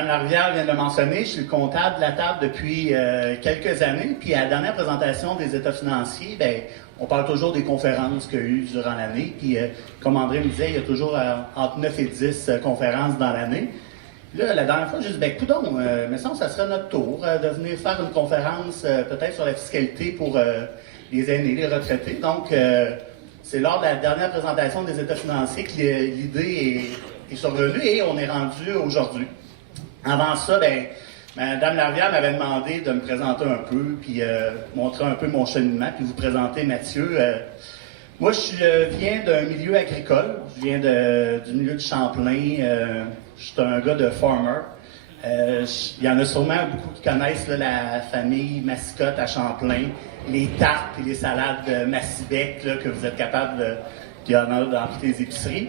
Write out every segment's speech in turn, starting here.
Mme Larivière vient de le mentionner, je suis le comptable de la table depuis quelques années. Puis à la dernière présentation des états financiers, bien, on parle toujours des conférences qu'il y a eu durant l'année. Puis comme André me disait, il y a toujours entre 9 et 10 conférences dans l'année. Là, la dernière fois, j'ai dit, bien, coudonc, mais ça serait notre tour de venir faire une conférence peut-être sur la fiscalité pour les aînés, les retraités. Donc, c'est lors de la dernière présentation des états financiers que l'idée est survenue et on est rendu aujourd'hui. Avant ça, bien, Mme Larivière m'avait demandé de me présenter un peu, puis montrer un peu mon cheminement, puis vous présenter Mathieu. Moi, je viens d'un milieu agricole, je viens du milieu de Champlain, je suis un gars de farmer. Il y en a sûrement beaucoup qui connaissent là, la famille Mascotte à Champlain, les tartes et les salades Massibec là, que vous êtes capable qu'il y en a dans toutes les épiceries.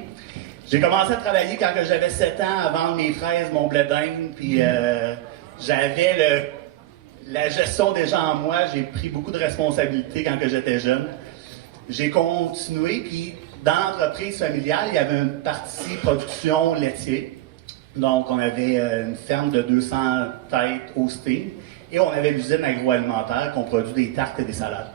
J'ai commencé à travailler quand j'avais 7 ans à vendre mes fraises, mon blé d'Inde, puis j'avais la gestion déjà en moi. J'ai pris beaucoup de responsabilités quand j'étais jeune. J'ai continué, puis dans l'entreprise familiale, il y avait une partie production laitière. Donc, on avait une ferme de 200 têtes Holstein et on avait l'usine agroalimentaire qu'on produit des tartes et des salades.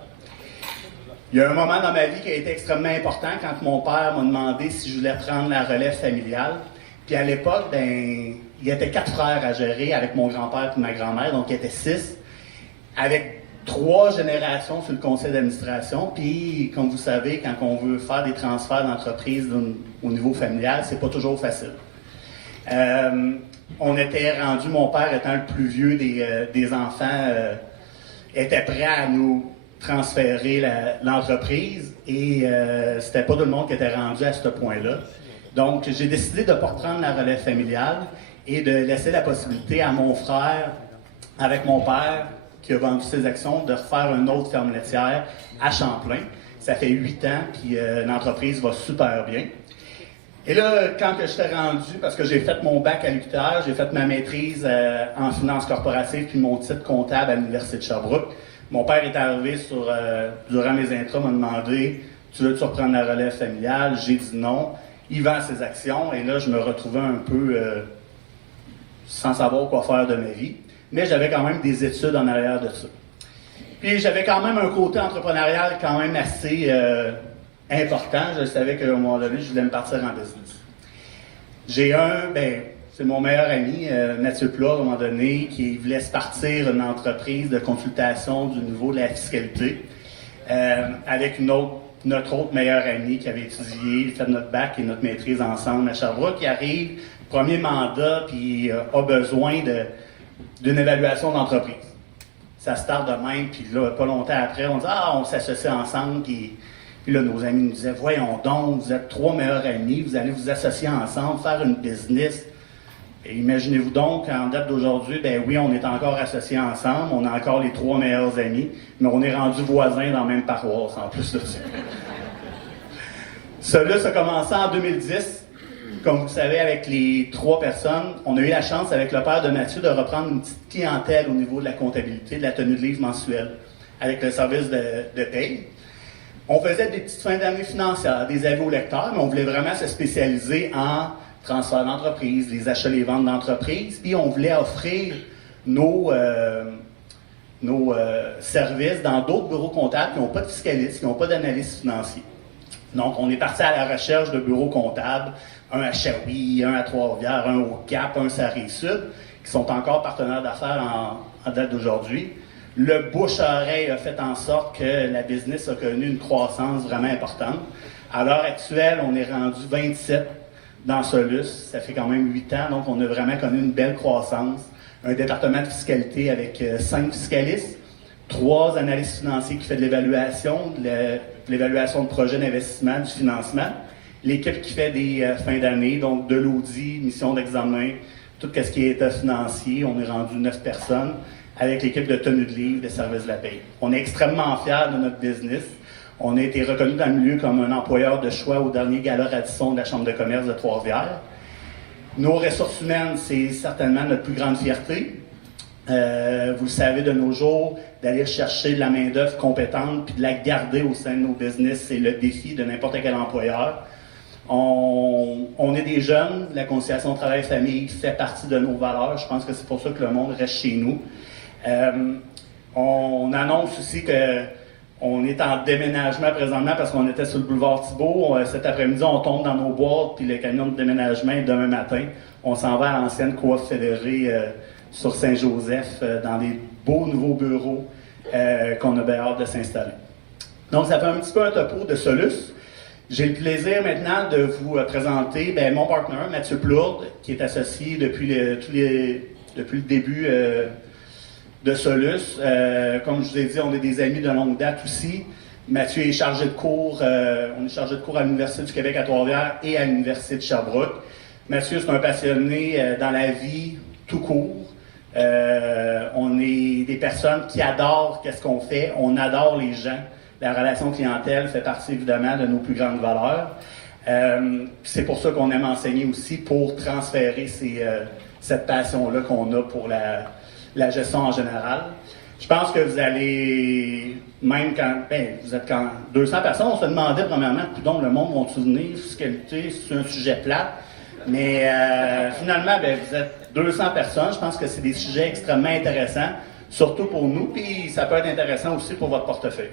Il y a un moment dans ma vie qui a été extrêmement important quand mon père m'a demandé si je voulais prendre la relève familiale. Puis à l'époque, ben, il y avait 4 frères à gérer avec mon grand-père et ma grand-mère, donc il y était 6, avec 3 générations sur le conseil d'administration. Puis, comme vous savez, quand on veut faire des transferts d'entreprise au niveau familial, c'est pas toujours facile. On était rendu, mon père étant le plus vieux des enfants, était prêt à nous transférer l'entreprise et c'était pas tout le monde qui était rendu à ce point-là. Donc, j'ai décidé de ne pas reprendre la relève familiale et de laisser la possibilité à mon frère, avec mon père, qui a vendu ses actions, de refaire une autre ferme laitière à Champlain. Ça fait 8 ans, puis l'entreprise va super bien. Et là, quand que j'étais rendu, parce que j'ai fait mon bac à l'UQTR, j'ai fait ma maîtrise en finance corporative, puis mon titre comptable à l'Université de Sherbrooke, mon père est arrivé durant mes intros, m'a demandé « Tu veux-tu reprendre la relève familiale? » J'ai dit non. Il vend ses actions, et là, je me retrouvais un peu sans savoir quoi faire de ma vie. Mais j'avais quand même des études en arrière de ça. Puis j'avais quand même un côté entrepreneurial quand même assez important. Je savais qu'à un moment donné, je voulais me partir en business. J'ai c'est mon meilleur ami, Mathieu Plat, à un moment donné, qui voulait se partir une entreprise de consultation du niveau de la fiscalité avec notre autre meilleure amie qui avait étudié, fait notre bac et notre maîtrise ensemble à Sherbrooke, qui arrive, premier mandat, puis a besoin d'une évaluation d'entreprise. Ça se tarde de même, puis là, pas longtemps après, on dit « Ah, on s'associe ensemble », puis là, nos amis nous disaient « Voyons donc, vous êtes 3 meilleurs amis, vous allez vous associer ensemble, faire une business. » Et imaginez-vous donc, en date d'aujourd'hui, ben oui, on est encore associés ensemble, on a encore les 3 meilleurs amis, mais on est rendus voisins dans la même paroisse, en plus de ça. Cela, ça a commencé en 2010. Comme vous savez, avec les 3 personnes, on a eu la chance, avec le père de Mathieu, de reprendre une petite clientèle au niveau de la comptabilité, de la tenue de livre mensuelle, avec le service de paye. On faisait des petites fins d'année financières, des avis aux lecteurs, mais on voulait vraiment se spécialiser en transfert d'entreprise, les achats et les ventes d'entreprise, puis on voulait offrir nos services dans d'autres bureaux comptables qui n'ont pas de fiscalistes, qui n'ont pas d'analyste financier. Donc, on est parti à la recherche de bureaux comptables, un à Shawi, un à Trois-Rivières, un au Cap, un à Rive-Sud, qui sont encore partenaires d'affaires en date d'aujourd'hui. Le bouche-à-oreille a fait en sorte que la business a connu une croissance vraiment importante. À l'heure actuelle, on est rendu 27 dans Solus. Ça fait quand même 8 ans, donc on a vraiment connu une belle croissance. Un département de fiscalité avec 5 fiscalistes, 3 analystes financiers qui font de l'évaluation, l'évaluation de projets d'investissement, du financement. L'équipe qui fait des fins d'année, donc de l'audit, mission d'examen, tout ce qui est état financier. On est rendu 9 personnes avec l'équipe de tenue de livre des services de la paie. On est extrêmement fiers de notre business. On a été reconnu dans le milieu comme un employeur de choix au dernier gala Radisson de la Chambre de commerce de Trois-Rivières. Nos ressources humaines, c'est certainement notre plus grande fierté. Vous le savez, de nos jours, d'aller chercher de la main-d'œuvre compétente puis de la garder au sein de nos business, c'est le défi de n'importe quel employeur. On est des jeunes, la conciliation travail-famille fait partie de nos valeurs. Je pense que c'est pour ça que le monde reste chez nous. On annonce aussi qu'on est en déménagement présentement parce qu'on était sur le boulevard Thibault. Cet après-midi, on tombe dans nos boîtes, puis le camion de déménagement est demain matin. On s'en va à l'ancienne coiffe fédérée sur Saint-Joseph, dans des beaux nouveaux bureaux qu'on a bien hâte de s'installer. Donc, ça fait un petit peu un topo de Solus. J'ai le plaisir maintenant de vous présenter mon partenaire, Mathieu Plourde, qui est associé depuis le début de Solus. Comme je vous ai dit, on est des amis de longue date aussi. Mathieu est chargé de cours, on est chargé de cours à l'Université du Québec à Trois-Rivières et à l'Université de Sherbrooke. Mathieu, c'est un passionné dans la vie tout court. On est des personnes qui adorent ce qu'on fait, on adore les gens. La relation clientèle fait partie évidemment de nos plus grandes valeurs. C'est pour ça qu'on aime enseigner aussi, pour transférer cette passion-là qu'on a pour la gestion en général. Je pense que vous allez, même quand vous êtes 200 personnes, on se demandait premièrement, coudonc, le monde va-tu venir, fiscalité, c'est un sujet plat. Mais finalement, vous êtes 200 personnes. Je pense que c'est des sujets extrêmement intéressants, surtout pour nous, puis ça peut être intéressant aussi pour votre portefeuille.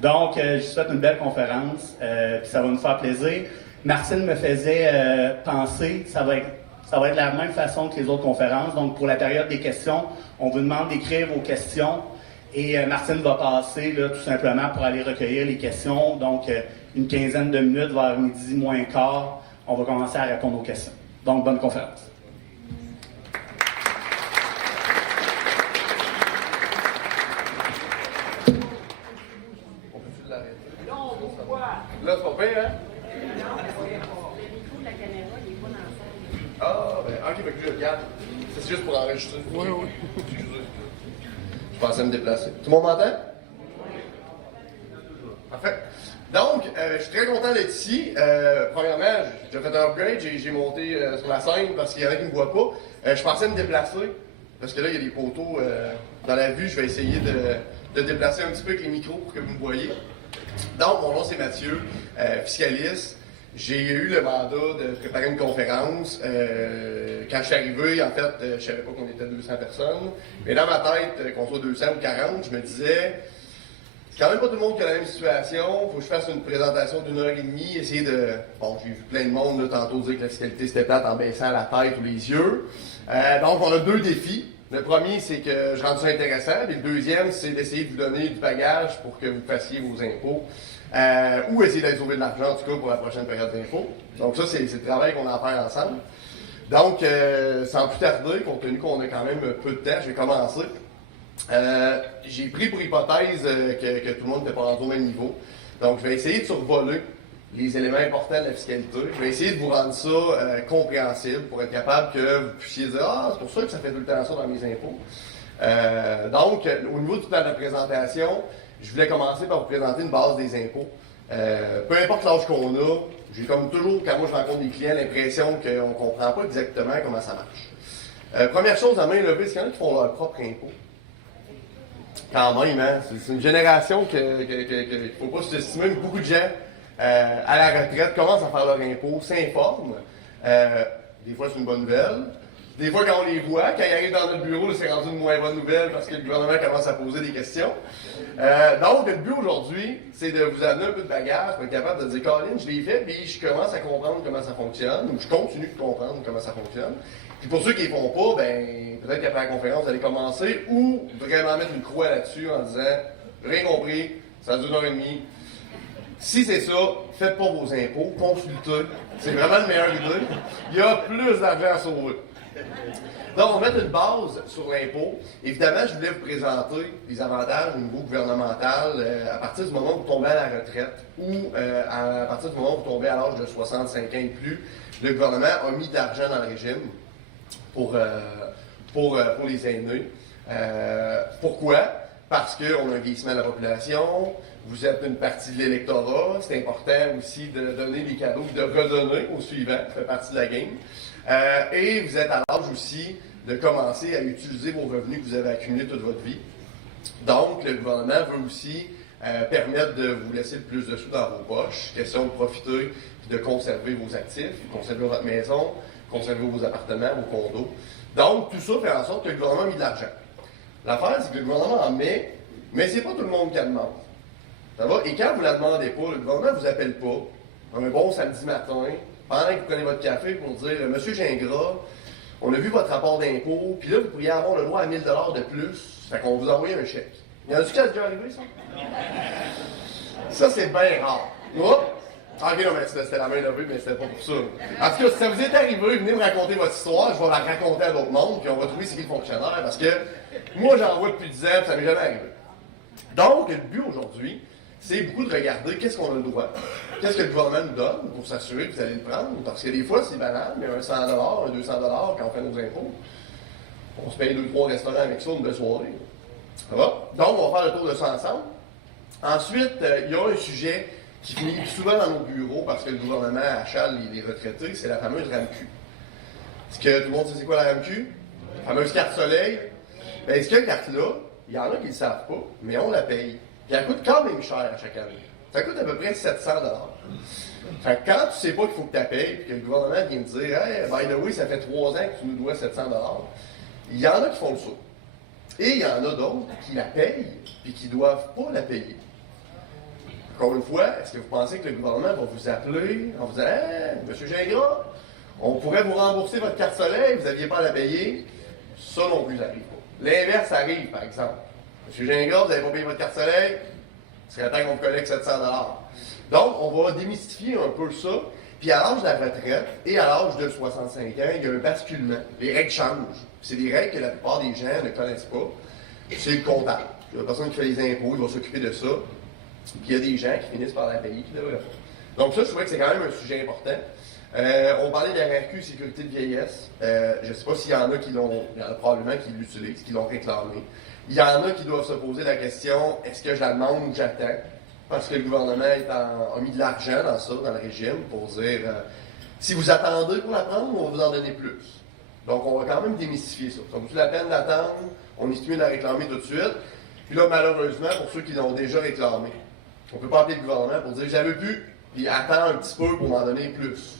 Donc, je vous souhaite une belle conférence, puis ça va nous faire plaisir. Martine me faisait penser, ça va être de la même façon que les autres conférences. Donc, pour la période des questions, on vous demande d'écrire vos questions et Martine va passer là, tout simplement pour aller recueillir les questions. Donc, une quinzaine de minutes, vers midi moins quart, on va commencer à répondre aux questions. Donc, bonne conférence. Là, c'est pas pire, hein? Non, parce que le micro de la caméra, il n'est pas dans le Ah, ok, fait que je regarde. C'est juste pour enregistrer. Oui, oui. Je pensais me déplacer. Tout le monde m'entend? Parfait. Donc, je suis très content d'être ici. Premièrement, j'ai fait un upgrade, j'ai monté sur la scène parce qu'il y en a qui ne me voient pas. Je pensais me déplacer, parce que là, il y a des poteaux dans la vue. Je vais essayer de déplacer un petit peu avec les micros pour que vous me voyez. Donc, mon nom c'est Mathieu, fiscaliste. J'ai eu le mandat de préparer une conférence. Quand je suis arrivé, en fait, je savais pas qu'on était 200 personnes. Mais dans ma tête, qu'on soit 200 ou 40, je me disais, c'est quand même pas tout le monde qui a la même situation. Il faut que je fasse une présentation d'1h30, essayer de... Bon, j'ai vu plein de monde là, tantôt dire que la fiscalité c'était plate en baissant la tête ou les yeux. Donc, on a deux défis. Le premier, c'est que je rende ça intéressant. Et le deuxième, c'est d'essayer de vous donner du bagage pour que vous fassiez vos impôts. Ou essayer d'aller sauver de l'argent, en tout cas, pour la prochaine période d'impôts. Donc ça, c'est le travail qu'on a à faire ensemble. Donc, sans plus tarder, compte tenu qu'on a quand même peu de temps, je vais commencer. J'ai pris pour hypothèse que tout le monde n'était pas rendu au même niveau. Donc, je vais essayer de survoler les éléments importants de la fiscalité. Je vais essayer de vous rendre ça compréhensible pour être capable que vous puissiez dire « Ah, c'est pour ça que ça fait tout le temps ça dans mes impôts. » Donc, au niveau du plan de présentation, je voulais commencer par vous présenter une base des impôts. Peu importe l'âge qu'on a, j'ai comme toujours, quand moi je rencontre des clients, l'impression qu'on ne comprend pas exactement comment ça marche. Première chose, à main levée, c'est qu'il y en a qui font leur propre impôt. Quand même, hein? C'est une génération qu'il ne faut pas sous-estimer. Beaucoup de gens à la retraite commencent à faire leur impôt, s'informent. Des fois, c'est une bonne nouvelle. Des fois, quand on les voit, quand ils arrivent dans notre bureau, c'est rendu une moins bonne nouvelle parce que le gouvernement commence à poser des questions. Donc, le but aujourd'hui, c'est de vous amener un peu de bagage pour être capable de dire, Colin, je l'ai fait, puis je commence à comprendre comment ça fonctionne, ou je continue de comprendre comment ça fonctionne. Puis pour ceux qui ne font pas, ben peut-être qu'après la conférence, vous allez commencer, ou vraiment mettre une croix là-dessus en disant, rien compris, ça dure 1h30. Si c'est ça, faites pas vos impôts, consultez. C'est vraiment une meilleure idée. Il y a plus d'argent à sauver. Donc, on va mettre une base sur l'impôt. Évidemment, je voulais vous présenter les avantages au niveau gouvernemental à partir du moment où vous tombez à la retraite ou à partir du moment où vous tombez à l'âge de 65 ans et plus. Le gouvernement a mis de l'argent dans le régime pour les aînés. Pourquoi? Parce qu'on a un vieillissement de la population, vous êtes une partie de l'électorat, c'est important aussi de donner des cadeaux, de redonner aux suivants, ça fait partie de la game. Et vous êtes à l'âge aussi de commencer à utiliser vos revenus que vous avez accumulés toute votre vie. Donc, le gouvernement veut aussi permettre de vous laisser le plus de sous dans vos poches. Question de profiter et de conserver vos actifs, conserver votre maison, conserver vos appartements, vos condos. Donc, tout ça fait en sorte que le gouvernement a mis de l'argent. L'affaire, c'est que le gouvernement en met, mais c'est pas tout le monde qui la demande. Ça va? Et quand vous la demandez pas, le gouvernement ne vous appelle pas, un bon samedi matin, pendant que vous prenez votre café pour dire « Monsieur Gingras, on a vu votre rapport d'impôt, puis là, vous pourriez avoir le droit à 1000 $ de plus, fait qu'on vous envoie un chèque. » Il y en a-tu qui ça déjà arrivé, ça? Ça, c'est bien rare. Oh! Ah, ok, non, mais c'était la main levée, mais c'était pas pour ça. En tout cas, si ça vous est arrivé, venez me raconter votre histoire, je vais la raconter à d'autres mondes, puis on va trouver c'est qui le fonctionnaire, parce que moi, j'en vois depuis 10 ans, puis ça m'est jamais arrivé. Donc, le but aujourd'hui, c'est beaucoup de regarder qu'est-ce qu'on a le droit, qu'est-ce que le gouvernement nous donne pour s'assurer que vous allez le prendre, parce que des fois, c'est banal, mais un 100 $, un 200 $ quand on fait nos impôts, on se paye 2-3 restaurants avec ça une belle soirée. Ça va? Donc, on va faire le tour de ça ensemble. Ensuite, il y a un sujet qui finit souvent dans nos bureaux parce que le gouvernement achale les retraités, c'est la fameuse RAMQ. Est-ce que tout le monde sait c'est quoi la RAMQ? La fameuse carte soleil. Bien, cette carte-là, il y en a qui ne le savent pas, mais on la paye. Puis elle coûte quand même cher à chaque année. Ça coûte à peu près 700 $. Fait que quand tu sais pas qu'il faut que tu la payes, puis que le gouvernement vient te dire « Hey, by the way, ça fait 3 ans que tu nous dois 700 $, il y en a qui font le saut. Et il y en a d'autres qui la payent, puis qui ne doivent pas la payer. Encore une fois, est-ce que vous pensez que le gouvernement va vous appeler en vous disant hey, Monsieur Gingras, on pourrait vous rembourser votre carte soleil, vous n'aviez pas à la payer? Ça non plus, ça n'arrive pas. L'inverse arrive, par exemple. Monsieur Gingras, vous n'avez pas payé votre carte soleil, il serait temps qu'on vous collecte 700 $. Donc, on va démystifier un peu ça. Puis à l'âge de la retraite et à l'âge de 65 ans, il y a un basculement. Les règles changent. C'est des règles que la plupart des gens ne connaissent pas. C'est le comptable. Il y a la personne qui fait les impôts, il va s'occuper de ça. Puis il y a des gens qui finissent par la payer, qui devraient pas. Donc ça, je trouvais que c'est quand même un sujet important. On parlait de la RRQ, sécurité de vieillesse. Je ne sais pas s'il y en a qui l'ont, il y en a probablement qui l'utilisent, qui l'ont réclamé. Il y en a qui doivent se poser la question, est-ce que je la demande ou j'attends? Parce que le gouvernement a mis de l'argent dans ça, dans le régime, pour dire, si vous attendez pour la prendre, on va vous en donner plus. Donc on va quand même démystifier ça. Ça vaut la peine d'attendre, on est mieux de la réclamer tout de suite. Puis là, malheureusement, pour ceux qui l'ont déjà réclamé, on ne peut pas appeler le gouvernement pour dire j'avais pu, puis attends un petit peu pour m'en donner plus.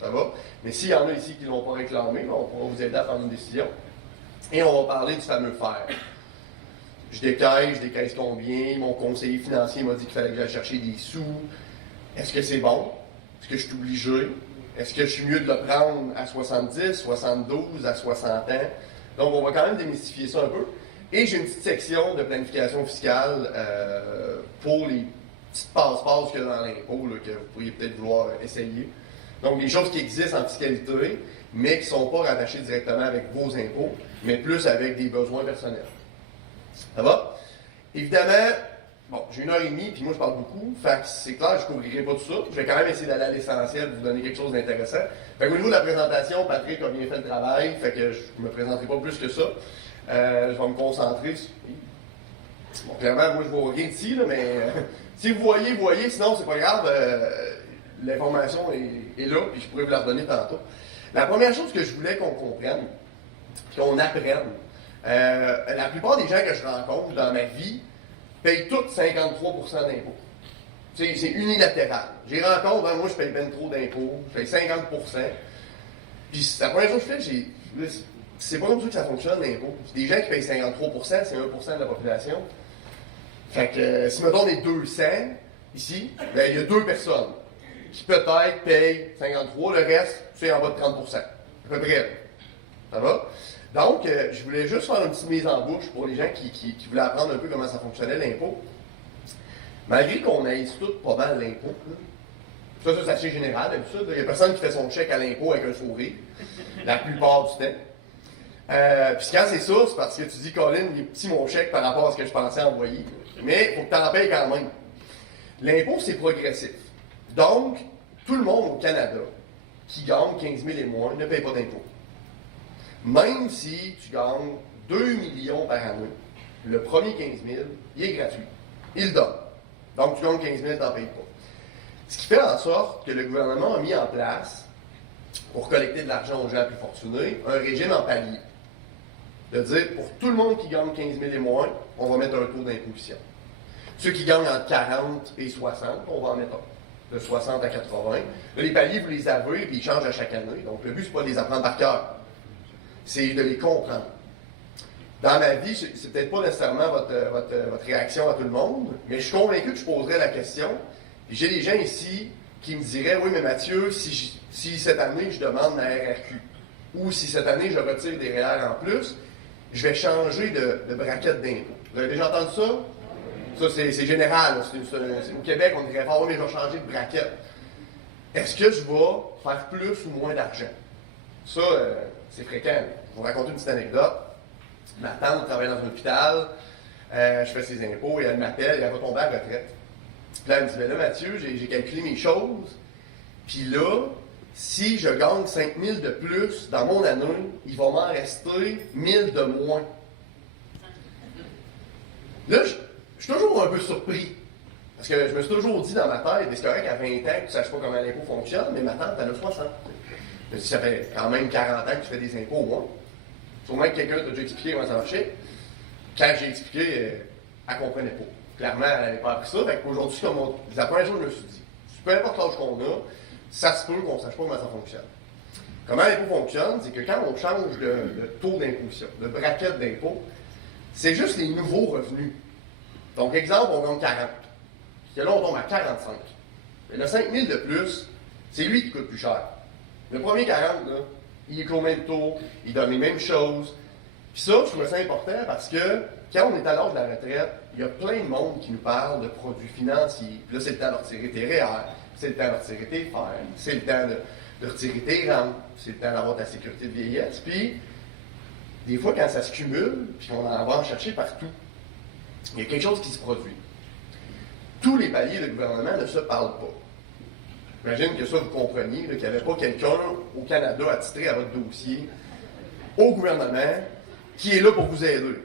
Ça va? Mais s'il y en a ici qui ne l'ont pas réclamé, on pourra vous aider à prendre une décision. Et on va parler du fameux fer. Je décaisse combien? Mon conseiller financier m'a dit qu'il fallait que j'aille chercher des sous. Est-ce que c'est bon? Est-ce que je suis obligé? Est-ce que je suis mieux de le prendre à 70, 72, à 60 ans? Donc, on va quand même démystifier ça un peu. Et j'ai une petite section de planification fiscale pour les petites passe-passe qu'il y a dans l'impôt que vous pourriez peut-être vouloir essayer. Donc, des choses qui existent en fiscalité, mais qui ne sont pas rattachées directement avec vos impôts, mais plus avec des besoins personnels. Ça va? Évidemment, bon, j'ai 1h30, puis moi je parle beaucoup, fait que c'est clair, je ne couvrirai pas tout ça. Je vais quand même essayer d'aller à l'essentiel, vous donner quelque chose d'intéressant. Fait qu'au niveau de la présentation, Patrick a bien fait le travail, fait que je ne me présenterai pas plus que ça. Je vais me concentrer sur... Bon, clairement, moi je vois rien ici, là, mais si vous voyez, sinon c'est pas grave, l'information est là, puis je pourrais vous la redonner tantôt. La première chose que je voulais qu'on comprenne, qu'on apprenne, la plupart des gens que je rencontre dans ma vie payent tous 53% d'impôts. C'est unilatéral. J'ai rencontre, moi je paye bien trop d'impôts, je paye 50%. Puis la première chose que je fais, c'est pas comme ça que ça fonctionne l'impôt. Des gens qui payent 53%, c'est 1% de la population. Fait que si mettons on est 200 ici, ben il y a 2 personnes qui peut-être payent 53, le reste c'est en bas de 30%. À peu près. Ça va? Donc, je voulais juste faire une petite mise en bouche pour les gens qui voulaient apprendre un peu comment ça fonctionnait l'impôt. Malgré qu'on haïsse tout pas mal l'impôt, ça c'est assez général d'habitude. Il n'y a personne qui fait son chèque à l'impôt avec un sourire, la plupart du temps. Puis quand c'est ça, c'est parce que tu dis, Colin, il est petit mon chèque par rapport à ce que je pensais envoyer. Mais il faut que tu en payes quand même. L'impôt, c'est progressif. Donc, tout le monde au Canada qui gagne 15 000 et moins ne paye pas d'impôt. Même si tu gagnes 2 millions par année, le premier 15 000, il est gratuit. Il le donne. Donc, tu gagnes 15 000, tu n'en payes pas. Ce qui fait en sorte que le gouvernement a mis en place, pour collecter de l'argent aux gens plus fortunés, un régime en palier. De dire, pour tout le monde qui gagne 15 000 et moins, on va mettre un taux d'imposition. Ceux qui gagnent entre 40 et 60, on va en mettre de 60 à 80. Là, les paliers, vous les avez, puis ils changent à chaque année. Donc, le but, c'est pas de les apprendre par cœur. C'est de les comprendre. Dans ma vie, c'est peut-être pas nécessairement votre réaction à tout le monde, mais je suis convaincu que je poserais la question. Puis j'ai des gens ici qui me diraient, oui, mais Mathieu, si cette année, je demande ma RRQ, ou si cette année, je retire des REER en plus, je vais changer de braquette d'impôt. Vous avez déjà entendu ça? Ça, c'est général. Au Québec, on dirait pas, oui, mais je vais changer de braquette. Est-ce que je vais faire plus ou moins d'argent? Ça, c'est fréquent. Je vais vous raconter une petite anecdote. Ma tante travaille dans un hôpital, je fais ses impôts, et elle m'appelle, et elle va tomber à la retraite. Puis là, elle me dit, ben là, Mathieu, j'ai calculé mes choses, puis là, si je gagne 5 000 de plus dans mon année, il va m'en rester 1 000 de moins. Là, je suis toujours un peu surpris. Parce que je me suis toujours dit dans ma tête, c'est correct, à 20 ans, que tu ne saches pas comment l'impôt fonctionne, mais ma tante, elle a 60. Je me dis, ça fait quand même 40 ans que tu fais des impôts au moins. Sûrement que quelqu'un t'a déjà expliqué comment ça marchait. Quand j'ai expliqué, elle ne comprenait pas. Clairement, elle n'avait pas appris ça. Fait qu'aujourd'hui, comme la première chose, je me suis dit, peu importe l'âge qu'on a, ça se peut qu'on ne sache pas comment ça fonctionne. Comment l'impôt fonctionne, c'est que quand on change de taux d'imposition, de braquette d'impôt, c'est juste les nouveaux revenus. Donc, exemple, on gagne 40. Puis là, on tombe à 45. Mais le 5 000 de plus, c'est lui qui coûte plus cher. Le premier 40, là, il est au même taux, il donne les mêmes choses. Puis ça, je trouve ça important parce que quand on est à l'âge de la retraite, il y a plein de monde qui nous parle de produits financiers. Puis là, c'est le temps de retirer tes REER, c'est le temps de retirer tes FER, c'est le temps de retirer tes rentes, c'est le temps d'avoir ta sécurité de vieillesse. Puis, des fois, quand ça se cumule, puis qu'on en va en chercher partout, il y a quelque chose qui se produit. Tous les paliers de gouvernement ne se parlent pas. J'imagine que ça, vous compreniez, qu'il n'y avait pas quelqu'un au Canada attitré à votre dossier, au gouvernement, qui est là pour vous aider.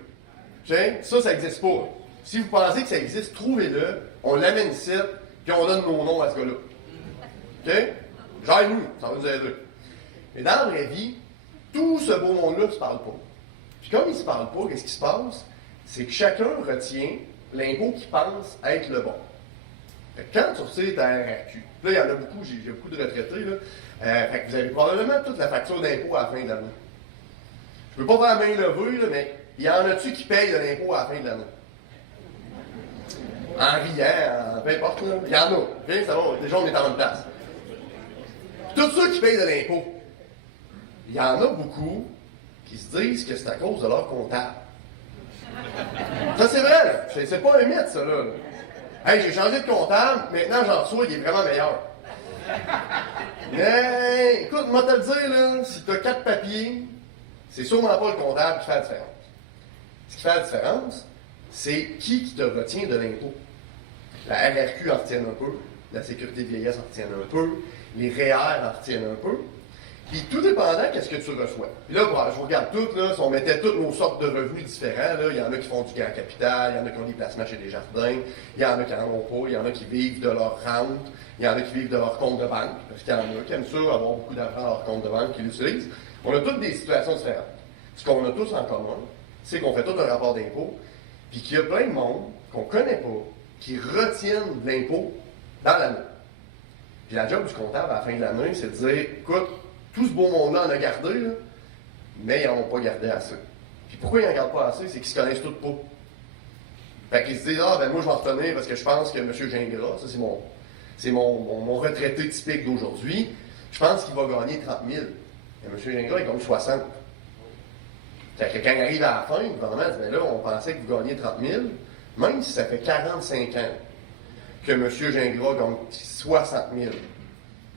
Ça n'existe pas. Si vous pensez que ça existe, trouvez-le, on l'amène ici, puis on donne nos noms à ce gars-là. OK? Gère-nous, ça va nous aider. Mais dans la vraie vie, tout ce beau monde-là ne se parle pas. Puis comme il ne se parle pas, qu'est-ce qui se passe? C'est que chacun retient l'impôt qu'il pense être le bon. Fait que quand tu retires ta RRQ, là, il y en a beaucoup, j'ai beaucoup de retraités, là, fait que vous avez probablement toute la facture d'impôt à la fin de l'année. Je ne peux pas faire main levée, là, mais il y en a-tu qui payent de l'impôt à la fin de l'année? En riant, peu importe, là. Il y en a. Okay? Ça va, déjà, on est en bonne place. Tous ceux qui payent de l'impôt, il y en a beaucoup qui se disent que c'est à cause de leur comptable. Ça, c'est vrai, là. C'est pas un mythe, ça, là. Hey, j'ai changé de comptable, maintenant j'en reçois, il est vraiment meilleur. Mais, écoute, moi te le dire, là, si tu as 4 papiers, c'est sûrement pas le comptable qui fait la différence. Ce qui fait la différence, c'est qui te retient de l'impôt. La RRQ en retient un peu, la sécurité de vieillesse en retient un peu, les REER en retiennent un peu. Puis tout dépendant, qu'est-ce que tu reçois. Puis là, je vous regarde toutes, là, si on mettait toutes nos sortes de revenus différents, là, il y en a qui font du grand capital, il y en a qui ont des placements chez Desjardins, il y en a qui n'en ont pas, il y en a qui vivent de leur rente, il y en a qui vivent de leur compte de banque, parce qu'il y en a qui aiment ça, avoir beaucoup d'argent dans leur compte de banque, qui l'utilisent. On a toutes des situations différentes. Ce qu'on a tous en commun, c'est qu'on fait tout un rapport d'impôt, puis qu'il y a plein de monde qu'on ne connaît pas, qui retiennent de l'impôt dans l'année. Puis la job du comptable à la fin de l'année, c'est de dire, écoute, tout ce beau monde-là en a gardé, là, mais ils n'en ont pas gardé assez. Puis pourquoi ils n'en gardent pas assez? C'est qu'ils se connaissent tous pas. Fait qu'ils se disent, ah, ben moi, je vais en retenir parce que je pense que M. Gingras, ça, c'est mon retraité typique d'aujourd'hui, je pense qu'il va gagner 30 000. Et M. Gingras, il gagne 60. Fait que quand il arrive à la fin, le gouvernement dit, ben là, on pensait que vous gagniez 30 000, même si ça fait 45 ans que M. Gingras gagne 60 000.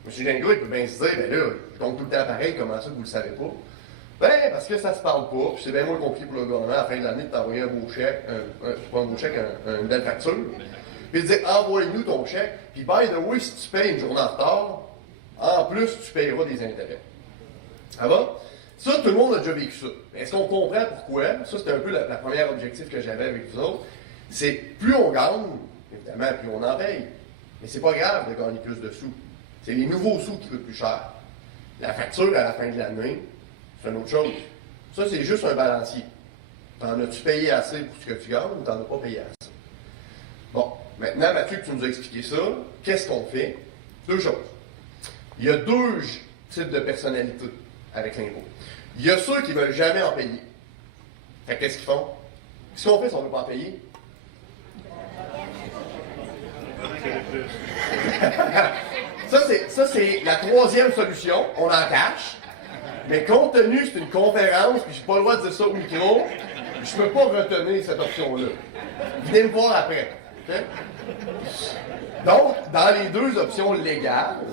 M. Gingras, il peut bien se dire, ben là, je compte tout le temps pareil, comment ça que vous le savez pas? Ben, parce que ça se parle pas, puis c'est bien moins compliqué pour le gouvernement à la fin de l'année de t'envoyer un beau chèque, pas un beau chèque, une belle facture, puis de dire, envoie-nous ton chèque, puis by the way, si tu payes une journée en retard, en plus, tu payeras des intérêts. Ça va? Ça, tout le monde a déjà vécu ça. Est-ce qu'on comprend pourquoi? Ça, c'était un peu la première objectif que j'avais avec vous autres. C'est plus on gagne, évidemment, plus on en paye. Mais c'est pas grave de gagner plus de sous. C'est les nouveaux sous qui coûtent plus cher. La facture à la fin de l'année, c'est une autre chose. Ça, c'est juste un balancier. T'en as-tu payé assez pour ce que tu gagnes ou t'en as pas payé assez? Bon, maintenant, Mathieu, que tu nous as expliqué ça, qu'est-ce qu'on fait? Deux choses. Il y a deux types de personnalités avec l'impôt. Il y a ceux qui ne veulent jamais en payer. Fait qu'est-ce qu'ils font? Qu'est-ce qu'on fait si on ne veut pas en payer? Ça, c'est la troisième solution. On en cache. Mais compte tenu que c'est une conférence, puis je n'ai pas le droit de dire ça au micro, je ne peux pas retenir cette option-là. Venez me voir après. Okay? Donc, dans les deux options légales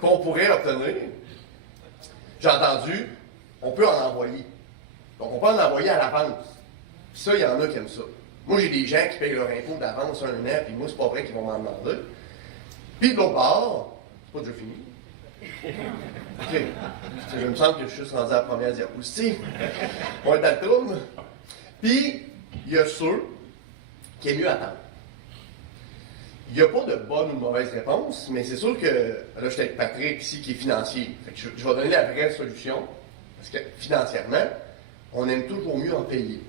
qu'on pourrait obtenir, j'ai entendu, on peut en envoyer. Donc, on peut en envoyer à l'avance. Puis ça, il y en a qui aiment ça. Moi, j'ai des gens qui payent leur impôt d'avance un an, puis moi, c'est pas vrai qu'ils vont m'en demander. Puis de l'autre part, c'est pas déjà fini. OK. Je me semble que je suis juste rendu à la première diapositive. On est dans le trouble. Puis, il y a ceux qui aiment mieux attendre. Il n'y a pas de bonne ou de mauvaise réponse, mais c'est sûr que, là, je suis avec Patrick ici, qui est financier. Fait que je vais donner la vraie solution, parce que financièrement, on aime toujours mieux en payer.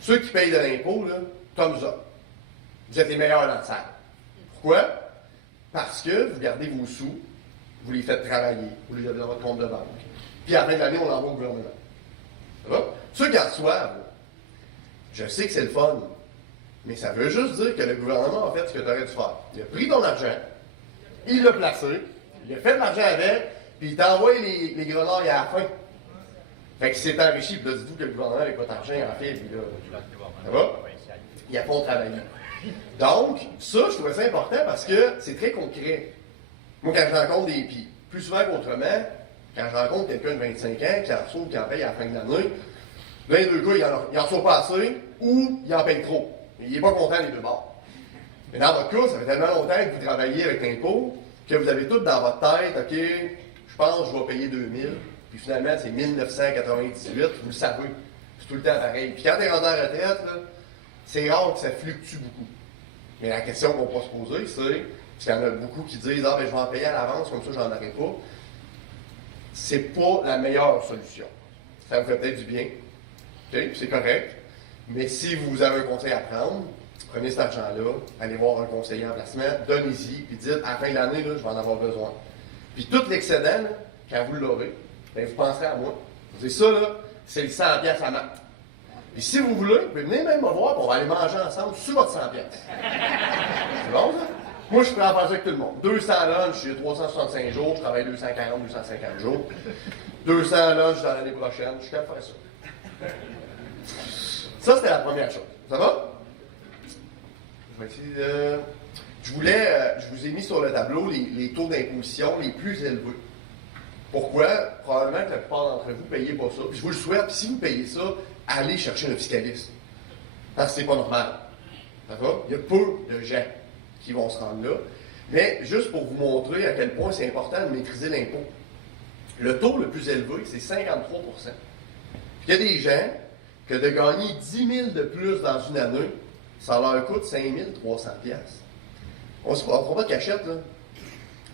Ceux qui payent de l'impôt, là, thumbs up. Vous êtes les meilleurs dans le salle. Pourquoi? Parce que vous gardez vos sous, vous les faites travailler, vous les avez dans votre compte de banque. Puis à la fin de l'année, on l'envoie au gouvernement. Ça va? Ceux qui en reçoivent, je sais que c'est le fun, mais ça veut juste dire que le gouvernement a fait ce que tu aurais dû faire. Il a pris ton argent, il l'a placé, il a fait de l'argent avec, puis il t'a envoyé les grenouilles à la fin. Fait qu'il s'est enrichi, puis là, dites-vous que le gouvernement, avec votre argent, en fait, puis là, ça va? Il a pas travaillé. Donc, ça, je trouvais ça important parce que c'est très concret. Moi, quand je rencontre des... Puis, plus souvent qu'autrement, quand je rencontre quelqu'un de 25 ans qui en reçoit ou qui en paye à la fin de l'année, l'un des deux gars, il en reçoit pas assez ou il en paye trop. Il n'est pas content des deux bords. Mais dans votre cas, ça fait tellement longtemps que vous travaillez avec l'impôt que vous avez tout dans votre tête, OK, je pense que je vais payer 2000, puis finalement, c'est 1998, vous le savez. C'est tout le temps pareil. Puis quand tu es rendu en retraite, là, c'est rare que ça fluctue beaucoup. Mais la question qu'on peut se poser, c'est, parce qu'il y en a beaucoup qui disent, ah, ben, je vais en payer à l'avance, comme ça, j'en aurai pas. C'est pas la meilleure solution. Ça vous fait peut-être du bien. OK? C'est correct. Mais si vous avez un conseil à prendre, prenez cet argent-là, allez voir un conseiller en placement, donnez-y, puis dites, à la fin de l'année, là, je vais en avoir besoin. Puis tout l'excédent, là, quand vous l'aurez, ben, vous penserez à moi. Vous dites ça, là, c'est le 100$ à maths. Puis si vous voulez, vous pouvez venir même me voir, puis on va aller manger ensemble sur votre 100$. C'est bon, ça? Moi, je suis prêt à faire ça avec tout le monde. 200 lunch, j'ai 365 jours, je travaille 240, 250 jours. 200 lunch dans l'année prochaine, je suis capable de faire ça. Ça, c'était la première chose. Ça va? Je vous ai mis sur le tableau les taux d'imposition les plus élevés. Pourquoi? Probablement que la plupart d'entre vous ne payez pas ça. Puis je vous le souhaite, puis si vous payez ça, allez chercher un fiscaliste. Parce que c'est pas normal. Ça va? Il y a peu de gens qui vont se rendre là. Mais juste pour vous montrer à quel point c'est important de maîtriser l'impôt. Le taux le plus élevé, c'est 53%. Puis il y a des gens que de gagner 10 000 de plus dans une année, ça leur coûte 5 300$. On ne fera pas de cachette, là.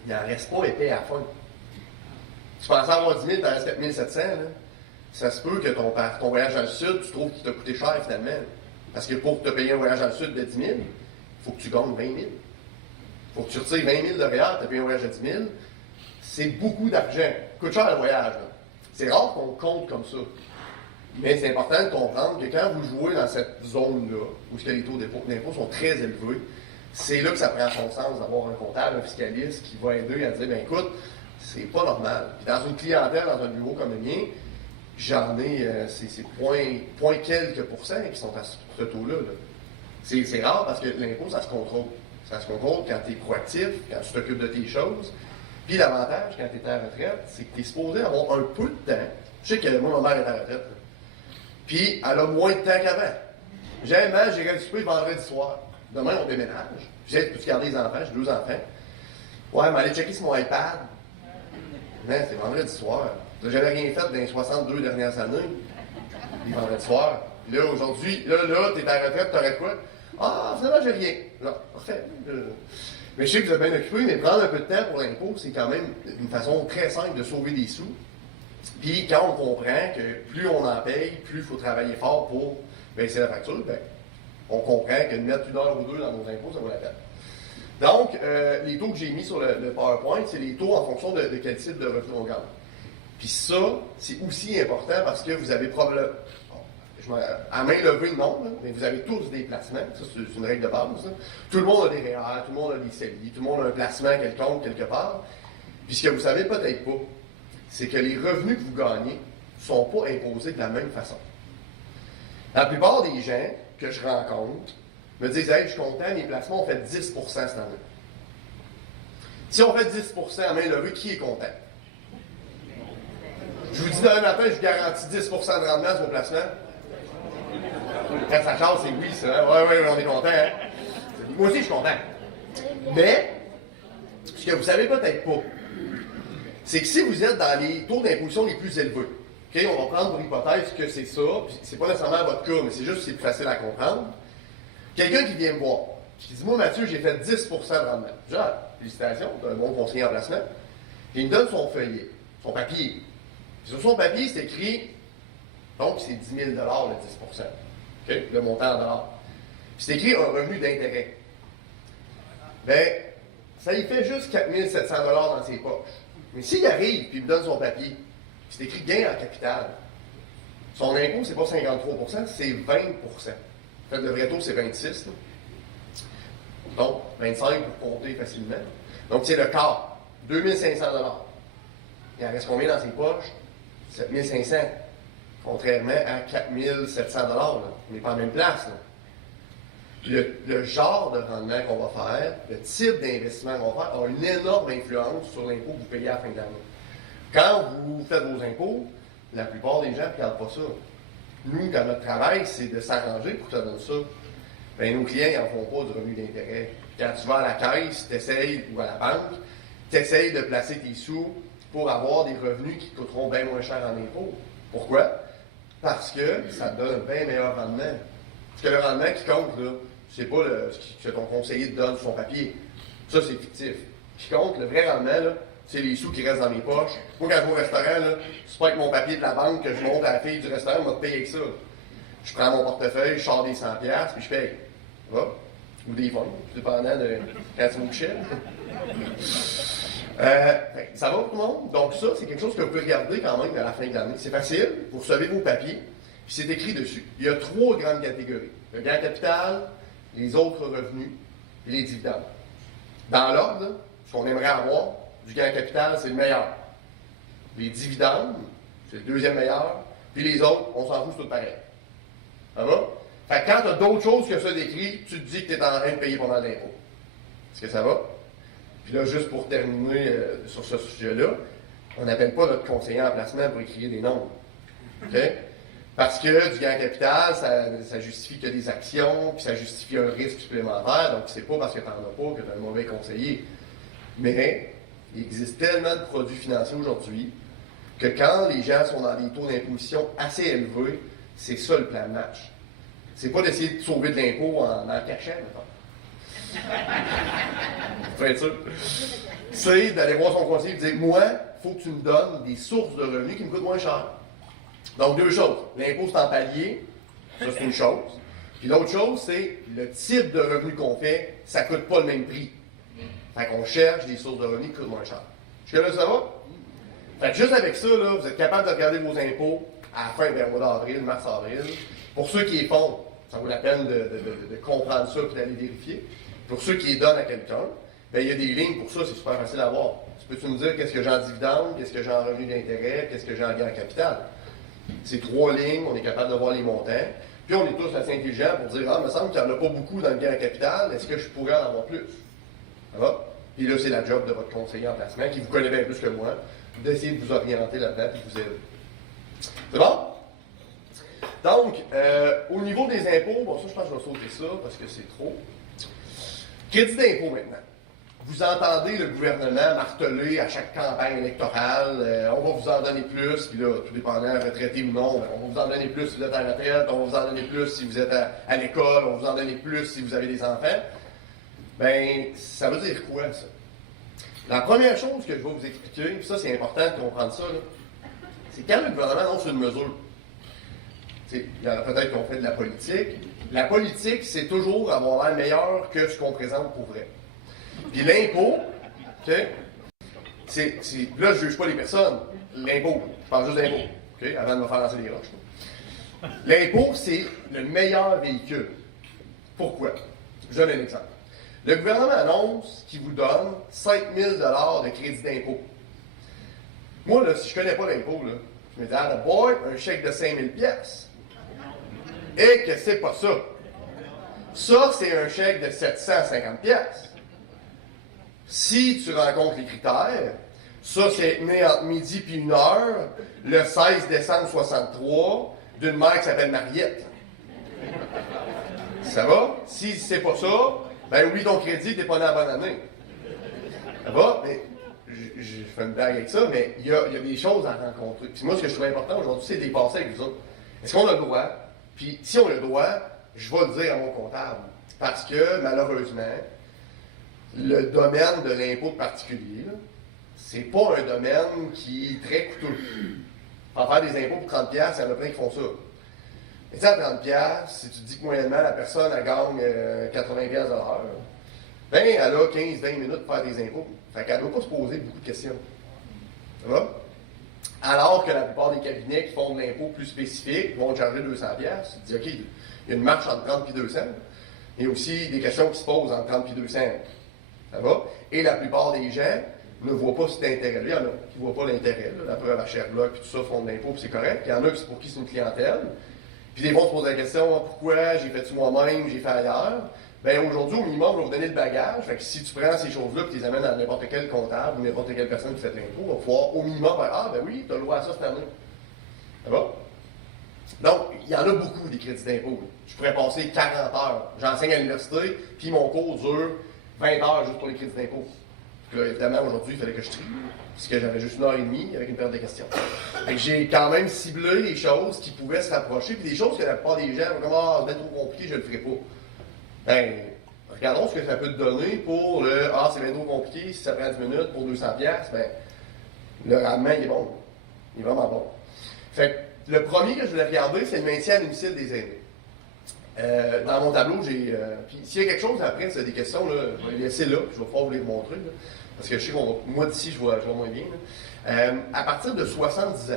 Il n'en reste pas épais à la fin. Tu pensais avoir 10 000, tu en restes 4 700, là. Ça se peut que ton voyage dans le sud, tu trouves qu'il t'a coûté cher finalement. Parce que pour te payer un voyage dans le sud de 10 000, il faut que tu gagnes 20 000. Il faut que tu retires 20 000 de REER, tu as payé un voyage de 10 000. C'est beaucoup d'argent. Ça coûte cher le voyage, là. C'est rare qu'on compte comme ça. Mais c'est important de comprendre que quand vous jouez dans cette zone-là, où les taux d'impôt sont très élevés, c'est là que ça prend son sens d'avoir un comptable, un fiscaliste qui va aider à dire, ben écoute, c'est pas normal. Puis dans une clientèle, dans un bureau comme le mien, j'en ai, c'est point quelques pourcents qui sont à ce taux-là. Là. C'est rare parce que l'impôt, ça se contrôle. Ça se contrôle quand tu es proactif, quand tu t'occupes de tes choses. Puis l'avantage, quand tu es à la retraite, c'est que tu es supposé avoir un peu de temps. Je sais que moi, ma mère est à la retraite. Là. Puis elle a moins de temps qu'avant. J'aime, j'irai le souper vendredi soir. Demain, on déménage. J'ai pu garder les enfants, j'ai 2 enfants. Ouais, mais aller checker sur mon iPad. Mais c'est vendredi soir. J'avais rien fait dans les 62 dernières années. Puis vendredi soir. Puis là, aujourd'hui, là, t'es à la retraite, t'aurais quoi? Ah, finalement, j'ai rien. Là, parfait. Mais je sais que vous êtes bien occupé, mais prendre un peu de temps pour l'impôt, c'est quand même une façon très simple de sauver des sous. Puis quand on comprend que plus on en paye, plus il faut travailler fort pour baisser la facture, ben, on comprend que de mettre 1 heure ou 2 dans nos impôts, ça vaut la peine. Donc, les taux que j'ai mis sur le PowerPoint, c'est les taux en fonction de quel type de revenu on gagne. Puis ça, c'est aussi important parce que vous avez probablement, à main levée, non, là, mais vous avez tous des placements. Ça, c'est une règle de base. Là. Tout le monde a des REER, tout le monde a des CELI, tout le monde a un placement quelconque quelque part. Puis ce que vous savez peut-être pas, c'est que les revenus que vous gagnez ne sont pas imposés de la même façon. La plupart des gens que je rencontre me disent « Hey, je suis content, mes placements ont fait 10 cette année. » Si on fait 10 à main levée, qui est content? Je vous dis demain matin, je garantis 10 de rendement sur vos placements. Quand ça change, c'est oui, ça. Oui, on est content. Hein? Moi aussi, je suis content. Mais, ce que vous savez peut-être pas, c'est que si vous êtes dans les taux d'imposition les plus élevés, okay, on va prendre pour hypothèse que c'est ça, puis c'est pas nécessairement votre cas, mais c'est juste que c'est plus facile à comprendre. Quelqu'un qui vient me voir, qui dit « Moi, Mathieu, j'ai fait 10 de rendement. » Genre, félicitations, tu as un bon conseiller en placement. Puis il me donne son feuillet, son papier. Puis sur son papier, c'est écrit, donc c'est 10 000 le 10 okay, le montant en dollars. Puis c'est écrit un revenu d'intérêt. Bien, ça lui fait juste 4 700 dans ses poches. Mais s'il arrive et il me donne son papier, puis c'est écrit gain en capital, son impôt, c'est pas 53 c'est 20 En fait, le vrai taux, c'est 26 là. Donc, 25 pour compter facilement. Donc, c'est le quart, 2 500 Il en reste combien dans ses poches? 7 500 contrairement à 4 700 là. On n'est pas en même place. Là. Le genre de rendement qu'on va faire, le type d'investissement qu'on va faire, a une énorme influence sur l'impôt que vous payez à la fin de l'année. Quand vous faites vos impôts, la plupart des gens ne regardent pas ça. Nous, quand notre travail, c'est de s'arranger pour que ça donne ça. Bien, nos clients, ils n'en font pas du revenu d'intérêt. Quand tu vas à la caisse, ou à la banque, tu essayes de placer tes sous pour avoir des revenus qui te coûteront bien moins cher en impôts. Pourquoi? Parce que ça te donne un bien meilleur rendement. Parce que le rendement qui compte, là, c'est pas ce que ton conseiller te donne sur son papier. Ça, c'est fictif. Ce qui compte, le vrai rendement, là, c'est les sous qui restent dans mes poches. Moi, quand je vais au restaurant, là, c'est pas avec mon papier de la banque que je monte à la fille du restaurant, on va te payer avec ça. Je prends mon portefeuille, je sors des 100$, puis je paye. Va. Ou des fonds, dépendant de quand tu m'ouches. Ça va tout le monde? Donc ça, c'est quelque chose que vous pouvez regarder quand même à la fin de l'année. C'est facile, vous recevez vos papiers, puis c'est écrit dessus. Il y a 3 grandes catégories. Le gain capital, les autres revenus, et les dividendes. Dans l'ordre, ce qu'on aimerait avoir, du gain capital, c'est le meilleur. Les dividendes, c'est le deuxième meilleur, puis les autres, on s'en fout, c'est tout pareil. Ça va? Fait que quand tu as d'autres choses que ça décrit, tu te dis que tu es en train de payer pas mal d'impôts. Est-ce que ça va? Puis là, juste pour terminer sur ce sujet-là, on n'appelle pas notre conseiller en placement pour écrire des nombres. Okay? Parce que du gain capital, ça justifie qu'il y a des actions, puis ça justifie un risque supplémentaire. Donc, c'est pas parce que tu n'en as pas que tu as un mauvais conseiller. Mais il existe tellement de produits financiers aujourd'hui que quand les gens sont dans des taux d'imposition assez élevés, c'est ça le plan de match. C'est pas d'essayer de sauver de l'impôt en cachant, mettons. Faut être sûr. C'est d'aller voir son conseiller et de dire « Moi, il faut que tu me donnes des sources de revenus qui me coûtent moins cher. » Donc, 2 choses. L'impôt, c'est en palier. Ça, c'est une chose. Puis l'autre chose, c'est le type de revenu qu'on fait, ça ne coûte pas le même prix. Fait qu'on cherche des sources de revenus qui coûtent moins cher. Jusque-là, ça va? Fait que juste avec ça, là, vous êtes capable de regarder vos impôts à la fin, vers le mois d'avril, mars-avril. Pour ceux qui les font, ça vaut la peine de comprendre ça et d'aller vérifier. Pour ceux qui les donnent à quelqu'un, bien, il y a des lignes pour ça, c'est super facile à voir. Tu peux-tu me dire qu'est-ce que j'ai en dividende, qu'est-ce que j'ai en revenu d'intérêt, qu'est-ce que j'ai en gain en capital? C'est 3 lignes, on est capable de voir les montants. Puis on est tous assez intelligents pour dire « Ah, il me semble qu'il n'y en a pas beaucoup dans le gain en capital, est-ce que je pourrais en avoir plus? » Ça va? Puis là, c'est la job de votre conseiller en placement, qui vous connaît bien plus que moi, d'essayer de vous orienter là-dedans et de vous aider. C'est bon? Donc, au niveau des impôts, bon, ça, je pense que je vais sauter ça parce que c'est trop. Crédit d'impôt maintenant. Vous entendez le gouvernement marteler à chaque campagne électorale, on va vous en donner plus, puis là, tout dépendant, retraité ou non, on va vous en donner plus si vous êtes à la retraite, on va vous en donner plus si vous êtes à l'école, on va vous en donner plus si vous avez des enfants. Bien, ça veut dire quoi, ça? La première chose que je vais vous expliquer, puis ça, c'est important de comprendre ça, là, c'est quand le gouvernement annonce une mesure. il y en a peut-être qui ont fait de la politique. La politique, c'est toujours avoir l'air meilleur que ce qu'on présente pour vrai. Puis l'impôt, OK? Là, je ne juge pas les personnes. L'impôt, je parle juste d'impôt, OK? Avant de me faire lancer des roches. L'impôt, c'est le meilleur véhicule. Pourquoi? Je donne un exemple. Le gouvernement annonce qu'il vous donne 5 000 $ de crédit d'impôt. Moi, là, si je ne connais pas l'impôt, là, je me dis, ah, boy, un chèque de 5 000 $. Et que c'est pas ça. Ça, c'est un chèque de 750 $. Si tu rencontres les critères, ça, c'est né entre midi et 1h, le 16 décembre 63, d'une mère qui s'appelle Mariette. Ça va? Si c'est pas ça, ben oublie ton crédit, t'es pas né à la bonne année. Ça va? Mais, je fais une blague avec ça, mais il y a des choses à rencontrer. Puis moi, ce que je trouve important aujourd'hui, c'est de les passer avec vous autres. Est-ce qu'on a le droit? Puis si on a le droit, je vais le dire à mon comptable. Parce que, malheureusement, le domaine de l'impôt de particulier, c'est pas un domaine qui est très coûteux. En faire des impôts pour 30$, il y en a plein qui font ça. Mais tu sais, à 30$, si tu dis que moyennement la personne elle gagne 80$ de l'heure, ben elle a 15-20 minutes pour faire des impôts. Fait qu'elle ne doit pas se poser beaucoup de questions. Ça va? Alors que la plupart des cabinets qui font de l'impôt plus spécifique vont te charger 200$. Tu te dis, OK, il y a une marche entre 30 et 200. Il y a aussi des questions qui se posent entre 30 et 200. Ça va? Et la plupart des gens ne voient pas cet intérêt-là. Il y en a qui ne voient pas l'intérêt. La preuve à Sherlock, puis tout ça, font de l'impôt, puis c'est correct. Il y en a qui, pour qui c'est une clientèle. Puis des fois, on se pose la question, pourquoi j'ai fait ça moi-même, j'ai fait ailleurs? Bien, aujourd'hui, au minimum, on va vous donner le bagage. Fait que si tu prends ces choses-là et tu les amènes à n'importe quel comptable ou n'importe quelle personne qui fait de l'impôt, on va pouvoir au minimum faire, ah, ben oui, tu as le droit à ça cette année. Ça va? Donc, il y en a beaucoup des crédits d'impôt. Je pourrais passer 40 heures. J'enseigne à l'université, puis mon cours dure 20 heures juste pour les crédits d'impôt. Là, évidemment, aujourd'hui, il fallait que je trie, puisque j'avais juste 1h30 avec une période de questions. Fait que j'ai quand même ciblé les choses qui pouvaient se rapprocher, puis des choses que la plupart des gens vont comme, ah, c'est trop compliqué, je ne le ferai pas. Ben, regardons ce que ça peut te donner pour le, ah, c'est bien trop compliqué, si ça prend 10 minutes pour 200$, ben, le rendement, il est bon. Il est vraiment bon. Fait que le premier que je voulais regarder, c'est le maintien à domicile des aînés. Dans mon tableau, j'ai. Puis s'il y a quelque chose après, c'est des questions, là, je vais les laisser là, puis je vais pouvoir vous les montrer. Là, parce que je sais qu'on moi d'ici, je vois moins bien. À partir de 70 ans,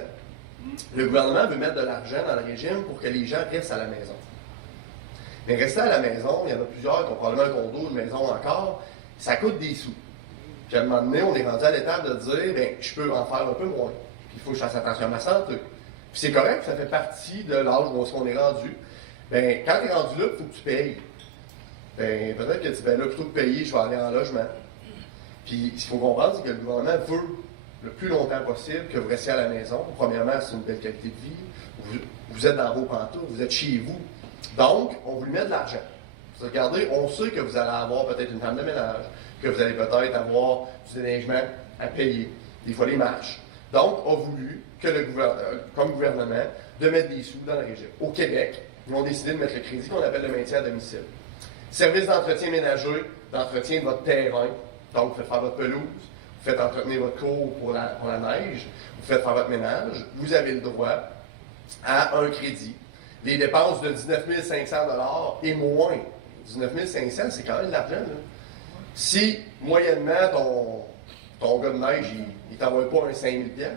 le gouvernement veut mettre de l'argent dans le régime pour que les gens restent à la maison. Mais rester à la maison, il y en a plusieurs qui ont probablement un condo, une maison encore, ça coûte des sous. Puis à un moment donné, on est rendu à l'étape de dire, bien, je peux en faire un peu moins. Puis il faut que je fasse attention à ma santé. Puis c'est correct, ça fait partie de l'âge où on est rendu. Bien, quand tu es rendu là, il faut que tu payes. Bien, peut-être que tu dis, ben là, plutôt que de payer, je vais aller en logement. Puis, ce qu'il faut comprendre, c'est que le gouvernement veut le plus longtemps possible que vous restiez à la maison. Premièrement, c'est une belle qualité de vie. Vous êtes dans vos pantoufles, vous êtes chez vous. Donc, on vous met de l'argent. Regardez, on sait que vous allez avoir peut-être une femme de ménage, que vous allez peut-être avoir du déneigement à payer, des fois les marches. Donc, on a voulu que le gouvernement, comme gouvernement, de mettre des sous dans le régime. Au Québec, ils ont décidé de mettre le crédit qu'on appelle le maintien à domicile. Service d'entretien ménager, d'entretien de votre terrain. Donc, vous faites faire votre pelouse, vous faites entretenir votre cour pour la neige, vous faites faire votre ménage. Vous avez le droit à un crédit. Les dépenses de 19 500 $ et moins. 19 500, c'est quand même de l'argent. Là. Si, moyennement, ton gars de neige, il ne t'envoie pas un 5 000 $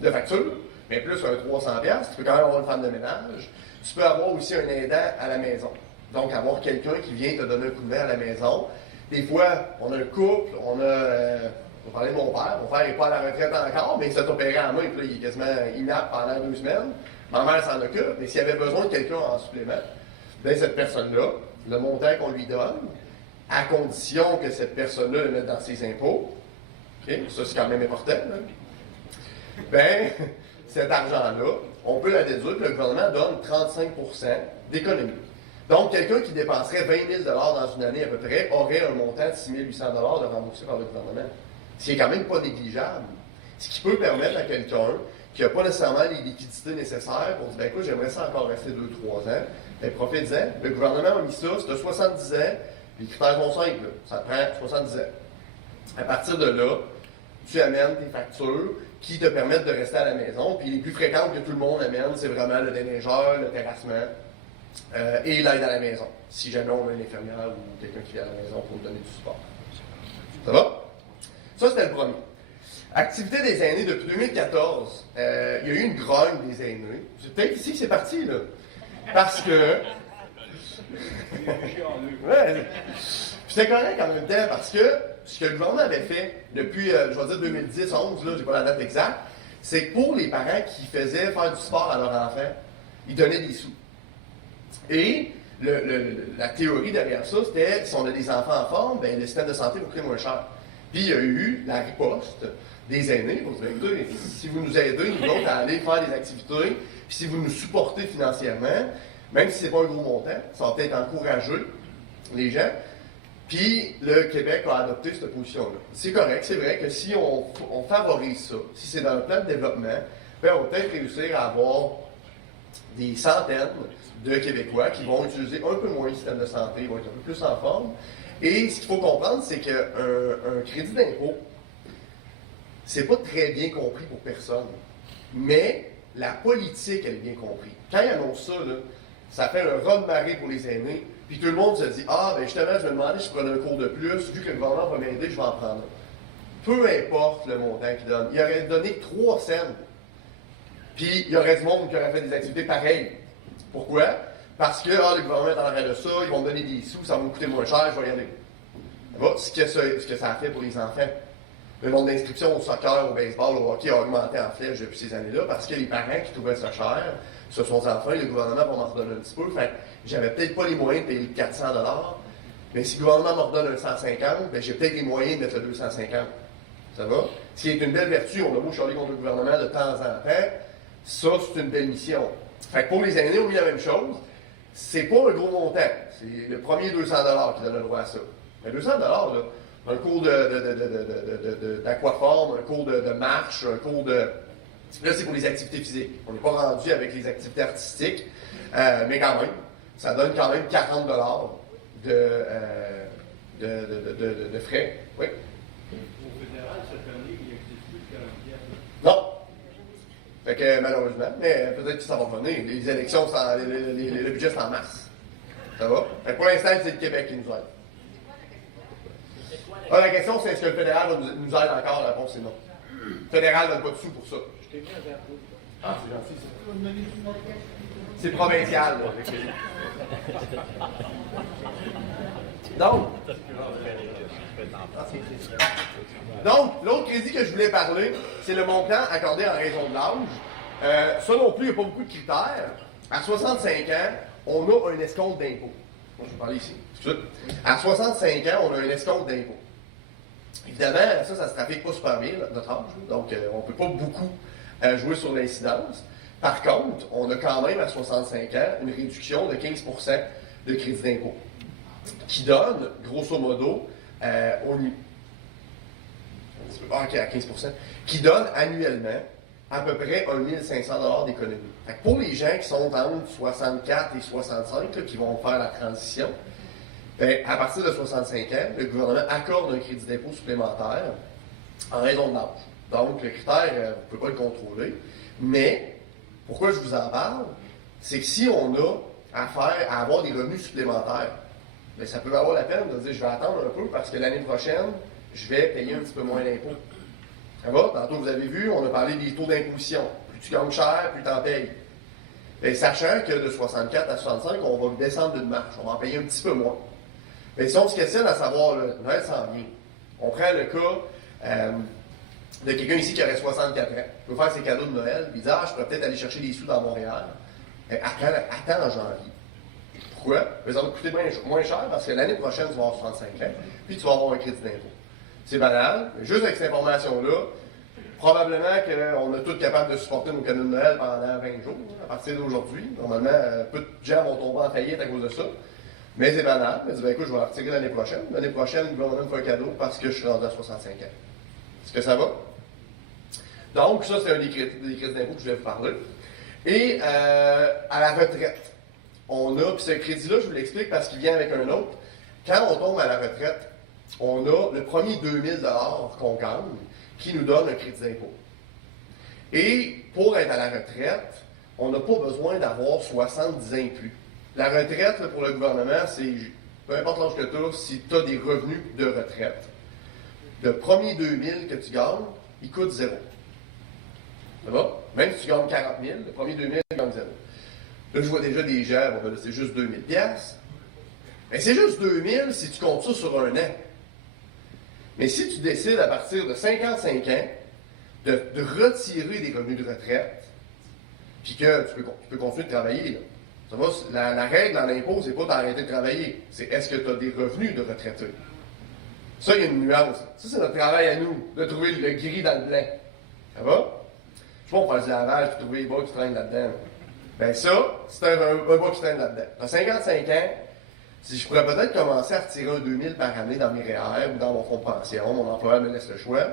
de facture, mais plus un 300 $, tu peux quand même avoir une femme de ménage. Tu peux avoir aussi un aidant à la maison. Donc, avoir quelqu'un qui vient te donner un coup de main à la maison. Des fois, on a un couple, on va parler de mon père. Mon père n'est pas à la retraite encore, mais il s'est opéré en main, puis là, il est quasiment inapte pendant 2 semaines. Ma mère s'en occupe, mais s'il y avait besoin de quelqu'un en supplément, bien, cette personne-là, le montant qu'on lui donne, à condition que cette personne-là le mette dans ses impôts, okay, ça c'est quand même important, bien, cet argent-là, on peut la déduire, puis le gouvernement donne 35% d'économie. Donc, quelqu'un qui dépenserait 20 000 $ dans une année à peu près aurait un montant de 6 800 $ de remboursé par le gouvernement. Ce qui n'est quand même pas négligeable. Ce qui peut permettre à quelqu'un qui n'a pas nécessairement les liquidités nécessaires pour dire, ben écoute, j'aimerais ça encore rester 2-3 ans, ben profitez-en. Le gouvernement a mis ça, c'est de 70 ans, les critères sont simples, là. Ça prend 70 ans. À partir de là, tu amènes tes factures qui te permettent de rester à la maison. Puis les plus fréquentes que tout le monde amène, c'est vraiment le déneigeur, le terrassement et l'aide à la maison. Si jamais on a une infirmière ou quelqu'un qui vient à la maison pour donner du support. Ça va? Ça, c'était le premier. Activité des aînés depuis 2014. Il y a eu une grogne des aînés. C'est peut-être ici que c'est parti, là. Parce que... ouais, c'était correct en même temps, parce que ce que le gouvernement avait fait depuis, je vais dire 2010, 11, là, j'ai pas la date exacte, c'est que pour les parents qui faisaient faire du sport à leurs enfants, ils donnaient des sous. Et la théorie derrière ça, c'était si on a des enfants en forme, ben, le système de santé va coûter moins cher. Puis il y a eu la riposte des aînés pour dire, écoutez, si vous nous aidez, nous autres, à aller faire des activités, puis si vous nous supportez financièrement, même si c'est pas un gros montant, ça va peut-être encourager les gens. Puis le Québec a adopté cette position-là. C'est correct, c'est vrai que si on favorise ça, si c'est dans le plan de développement, ben on va peut-être réussir à avoir des centaines de Québécois qui vont utiliser un peu moins le système de santé, vont être un peu plus en forme. Et ce qu'il faut comprendre, c'est qu'un crédit d'impôt, c'est pas très bien compris pour personne. Mais la politique, elle est bien comprise. Quand ils annoncent ça, là, ça fait un raz-de-marée pour les aînés. Puis tout le monde se dit, ah, ben justement, je me demandais si je prenais un cours de plus, vu que le gouvernement va m'aider, je vais en prendre un. Peu importe le montant qu'il donne. Il aurait donné 3 cents. Puis il y aurait du monde qui aurait fait des activités pareilles. Pourquoi? Parce que le gouvernement est en arrêt de ça, ils vont me donner des sous, ça va me coûter moins cher, je vais y aller. Voilà ce que ça a fait pour les enfants. Le nombre d'inscriptions au soccer, au baseball, au hockey a augmenté en flèche depuis ces années-là parce que les parents qui trouvaient ça cher, ce sont les enfants, et le gouvernement va m'en redonner un petit peu. Fait que j'avais peut-être pas les moyens de payer 400 $, mais si le gouvernement me redonne un 150, ben j'ai peut-être les moyens de mettre le 250. Ça va? Ce qui est une belle vertu, on a beau chialer contre le gouvernement de temps en temps, ça, c'est une belle mission. Fait que pour les aînés, on vit la même chose. C'est pas un gros montant. C'est le premier 200 $ qui donne le droit à ça. Mais 200 $, là, un cours d'aquaforme, un cours de marche, un cours de... Là, c'est pour les activités physiques. On n'est pas rendu avec les activités artistiques, mais quand même, ça donne quand même 40 $ de frais. Oui? Au fédéral, cette année, il n'existe plus de 40 $. Non. Fait que malheureusement, mais peut-être que ça va venir. Les élections, le budget, c'est en mars. Ça va? Fait que pour l'instant, c'est le Québec qui nous aide. La question, c'est est-ce que le fédéral nous aide encore? La réponse, c'est non. Le fédéral ne donne pas de sous pour ça. Ah, c'est gentil, ça. C'est provincial, là. Donc, l'autre crédit que je voulais parler, c'est le montant accordé en raison de l'âge. Ça non plus, il n'y a pas beaucoup de critères. À 65 ans, on a un escompte d'impôt. Je vais parler ici. À 65 ans, on a un escompte d'impôt. Évidemment, ça se trafique pas super bien, notre âge. Donc, on ne peut pas beaucoup jouer sur l'incidence. Par contre, on a quand même à 65 ans une réduction de 15 % de crédit d'impôt, qui donne, grosso modo, à 15 %, qui donne annuellement à peu près 1 500 $ d'économie. Pour les gens qui sont entre 64 et 65, là, qui vont faire la transition, ben, à partir de 65 ans, le gouvernement accorde un crédit d'impôt supplémentaire en raison de l'âge. Donc, le critère, vous ne pouvez pas le contrôler. Mais, pourquoi je vous en parle? C'est que si on a affaire à avoir des revenus supplémentaires, bien, ça peut valoir la peine de dire je vais attendre un peu parce que l'année prochaine, je vais payer un petit peu moins d'impôts. Ça va? Tantôt, vous avez vu, on a parlé des taux d'imposition. Plus tu gagnes cher, plus tu en payes. Bien, sachant que de 64 à 65, on va descendre d'une marche. On va en payer un petit peu moins. Mais si on se questionne à savoir, Noël s'en vient. On prend le cas de quelqu'un ici qui aurait 64 ans. Il veut faire ses cadeaux de Noël, puis il dit je pourrais peut-être aller chercher des sous dans Montréal. Attends en janvier. Pourquoi? Ça va te coûter moins cher parce que l'année prochaine, tu vas avoir 65 ans, puis tu vas avoir un crédit d'impôt. C'est banal, mais juste avec cette information-là, probablement qu'on est tous capables de supporter nos cadeaux de Noël pendant 20 jours, à partir d'aujourd'hui. Normalement, peu de gens vont tomber en faillite à cause de ça. Mais c'est banal. Mais dis, écoute, je vais la retirer l'année prochaine. L'année prochaine, le gouvernement me fait un cadeau parce que je suis rendu à 65 ans. Est-ce que ça va? Donc, ça, c'est un des crédits d'impôt que je vais vous parler. Et à la retraite, on a, puis ce crédit-là, je vous l'explique parce qu'il vient avec un autre. Quand on tombe à la retraite, on a le premier 2000 $ qu'on gagne qui nous donne un crédit d'impôt. Et pour être à la retraite, on n'a pas besoin d'avoir 70 ans et plus. La retraite, là, pour le gouvernement, c'est, peu importe l'âge que tu as, si tu as des revenus de retraite, le premier 2000 que tu gagnes, il coûte zéro. Ça va? Même si tu gagnes 40 000, le premier 2000, il gagne zéro. Là, je vois déjà des gens, bon, ben là, c'est juste 2000 piastres. Mais c'est juste 2000 si tu comptes ça sur un an. Mais si tu décides à partir de 55 ans de retirer des revenus de retraite, puis que tu peux continuer de travailler, là. Ça va, la règle dans l'impôt, c'est pas d'arrêter de travailler. C'est est-ce que tu as des revenus de retraité. Ça, il y a une nuance. Ça, c'est notre travail à nous, de trouver le gris dans le blanc. Ça va? Je sais pas, on fait du lavage, puis trouver les bas qui traînent là-dedans. Ben ça, c'est un bas qui traîne là-dedans. À 55 ans, si je pourrais peut-être commencer à retirer un 2000 par année dans mes REER ou dans mon fonds de pension, mon employeur me laisse le choix,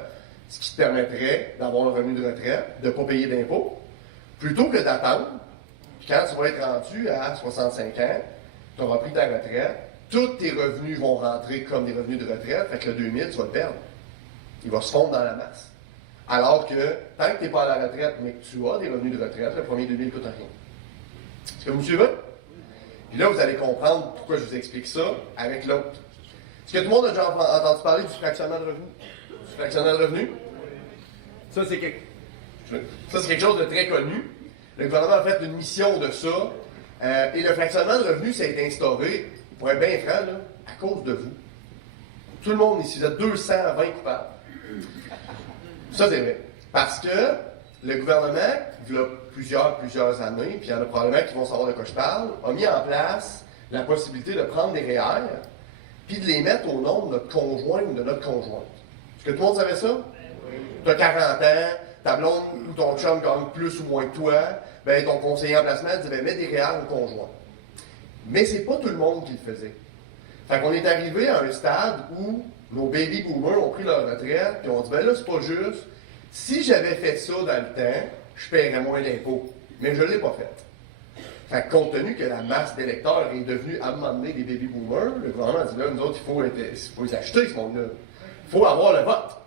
ce qui te permettrait d'avoir un revenu de retraite, de ne pas payer d'impôts, plutôt que d'attendre. Puis quand tu vas être rendu à 65 ans, tu auras pris ta retraite, tous tes revenus vont rentrer comme des revenus de retraite, fait que le 2000, tu vas le perdre. Il va se fondre dans la masse. Alors que, tant que tu n'es pas à la retraite, mais que tu as des revenus de retraite, le premier 2000 ne coûte rien. Est-ce que vous me suivez? Puis là, vous allez comprendre pourquoi je vous explique ça avec l'autre. Est-ce que tout le monde a déjà entendu parler du fractionnement de revenus? Du fractionnement de revenus? Ça, c'est quelque chose de très connu. Le gouvernement a fait une mission de ça. Et le fractionnement de revenus, ça a été instauré, pour être bien franc, là, à cause de vous. Tout le monde ici, vous êtes 220 coupables. Ça, c'est vrai. Parce que le gouvernement, il y a plusieurs années, puis il y en a probablement qui vont savoir de quoi je parle, a mis en place la possibilité de prendre des REER puis de les mettre au nom de notre conjoint ou de notre conjointe. Est-ce que tout le monde savait ça? Tu as 40 ans, ta blonde ou ton chum gagne plus ou moins que toi, ben ton conseiller en placement dit ben, mets des REER au conjoint. Mais c'est pas tout le monde qui le faisait. Fait qu'on est arrivé à un stade où nos baby boomers ont pris leur retraite, puis on dit ben là, c'est pas juste. Si j'avais fait ça dans le temps, je paierais moins d'impôts. Mais je ne l'ai pas fait. Fait que compte tenu que la masse d'électeurs est devenue à un moment donné des baby boomers, le gouvernement dit là, nous autres, il faut les acheter, ce monde-là. Il faut avoir le vote.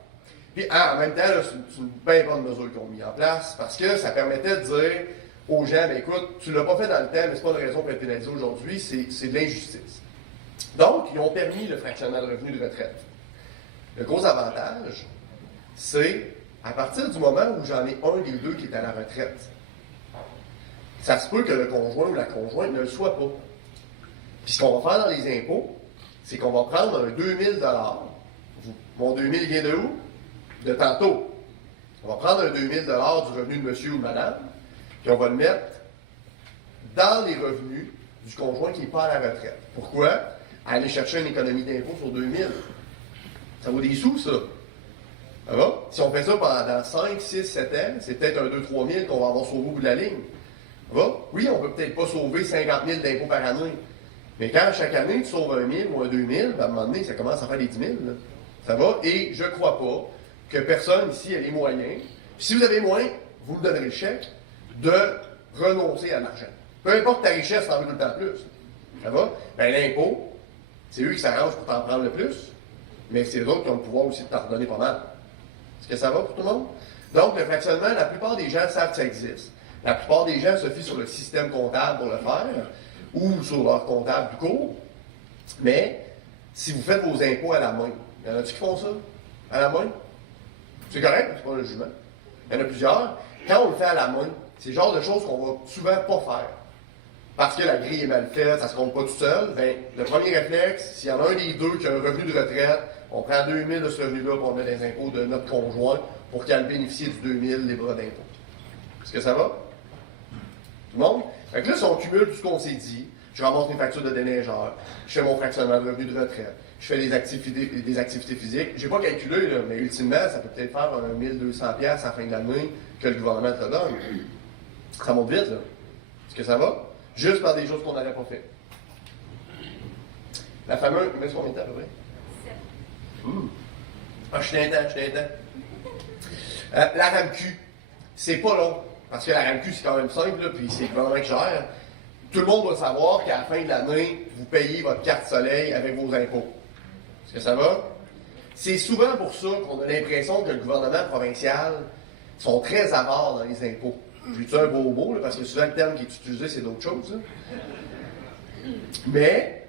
Puis en même temps, là, c'est une bien bonne mesure qu'ils ont mis en place parce que ça permettait de dire aux gens, ben écoute, tu ne l'as pas fait dans le temps, mais c'est pas une raison pour être pénalisé aujourd'hui, c'est de l'injustice. Donc, ils ont permis le fractionnement de revenus de retraite. Le gros avantage, c'est à partir du moment où j'en ai un des deux qui est à la retraite, ça se peut que le conjoint ou la conjointe ne le soit pas. Puis ce qu'on va faire dans les impôts, c'est qu'on va prendre un 2000 $. Mon 2000 vient de où? De tantôt. On va prendre un 2000 $ du revenu de monsieur ou de madame, puis on va le mettre dans les revenus du conjoint qui n'est pas à la retraite. Pourquoi? Aller chercher une économie d'impôt sur 2000. Ça vaut des sous, ça. Ça va? Si on fait ça pendant 5, 6, 7 ans, c'est peut-être un 2-3 000 qu'on va avoir sauvé au bout de la ligne. Ça va? Oui, on ne peut peut-être pas sauver 50 000 d'impôts par année. Mais quand chaque année, tu sauves un 1000 ou un 2000, ben à un moment donné, ça commence à faire des 10 000. Là. Ça va? Et je ne crois pas que personne ici ait les moyens. Puis si vous avez moins, vous me donnerez le chèque de renoncer à l'argent. Peu importe ta richesse, t'en veux tout le temps plus. Ça va? Ben l'impôt, c'est eux qui s'arrangent pour t'en prendre le plus, mais c'est eux autres qui ont le pouvoir aussi de t'en redonner pas mal. Est-ce que ça va pour tout le monde? Donc, le fractionnement, la plupart des gens savent que ça existe. La plupart des gens se fient sur le système comptable pour le faire, ou sur leur comptable du cours. Mais, si vous faites vos impôts à la main, il y en a-tu qui font ça? À la main? C'est correct, c'est pas le jugement. Il y en a plusieurs. Quand on le fait à la main, c'est le genre de choses qu'on va souvent pas faire. Parce que la grille est mal faite, ça se compte pas tout seul. Ben, le premier réflexe, s'il y en a un des deux qui a un revenu de retraite, on prend 2000 de ce revenu-là pour mettre des impôts de notre conjoint pour qu'elle bénéficie du 2000 les bras d'impôts. Est-ce que ça va? Tout le monde? Fait que là, si on cumule tout ce qu'on s'est dit, je ramasse mes factures de déneigeur, je fais mon fractionnement de revenu de retraite, je fais des activités physiques. J'ai pas calculé, là, mais ultimement, ça peut peut-être faire un 1200$ à la fin de l'année que le gouvernement te donne. Ça monte vite, là. Est-ce que ça va? Juste par des choses qu'on n'avait pas fait. La fameuse... Mais c'est combien de temps, à peu près? 7. Ah, je suis intense. La RAMQ, c'est pas long. Parce que la RAMQ, c'est quand même simple, là, puis c'est le gouvernement qui gère. Tout le monde doit savoir qu'à la fin de l'année, vous payez votre carte soleil avec vos impôts. Est-ce que ça va? C'est souvent pour ça qu'on a l'impression que le gouvernement provincial sont très avares dans les impôts. J'ai-tu un gros mot, là, parce que souvent le terme qui est utilisé, c'est d'autres choses. Là. Mais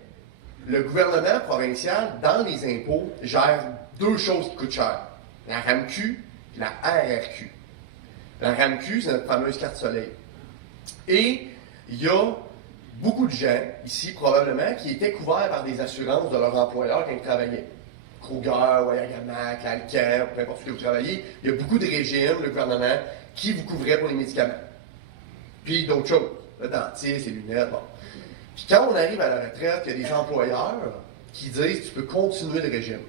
le gouvernement provincial, dans les impôts, gère deux choses qui coûtent cher. La RAMQ et la RRQ. La RAMQ, c'est notre fameuse carte soleil. Et il y a beaucoup de gens, ici probablement, qui étaient couverts par des assurances de leur employeur quand ils travaillaient. Kruger, Wayagamack, Alcan, peu importe où vous travaillez, il y a beaucoup de régimes, le gouvernement, qui vous couvrait pour les médicaments. Puis d'autres choses, le dentiste, les lunettes, bon. Puis quand on arrive à la retraite, il y a des employeurs qui disent tu peux continuer le régime.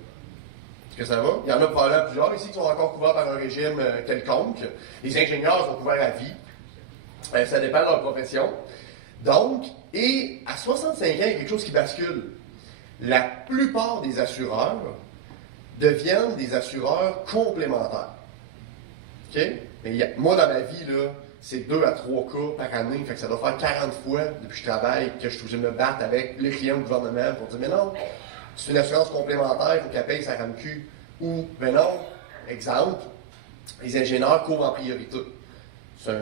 Est-ce que ça va? Il y en a probablement plusieurs ici qui sont encore couverts par un régime quelconque. Les ingénieurs sont couverts à vie. Ça dépend de leur profession. Donc, et à 65 ans, il y a quelque chose qui bascule. La plupart des assureurs deviennent des assureurs complémentaires. OK? Mais moi, dans ma vie, là, c'est 2 à 3 cas par année. Fait que ça doit faire 40 fois depuis que je travaille que je suis obligé de me battre avec les clients du gouvernement pour dire mais non, c'est une assurance complémentaire, il faut qu'elle paye sa RAMQ. Ou, mais non, exemple, les ingénieurs courent en priorité. Fait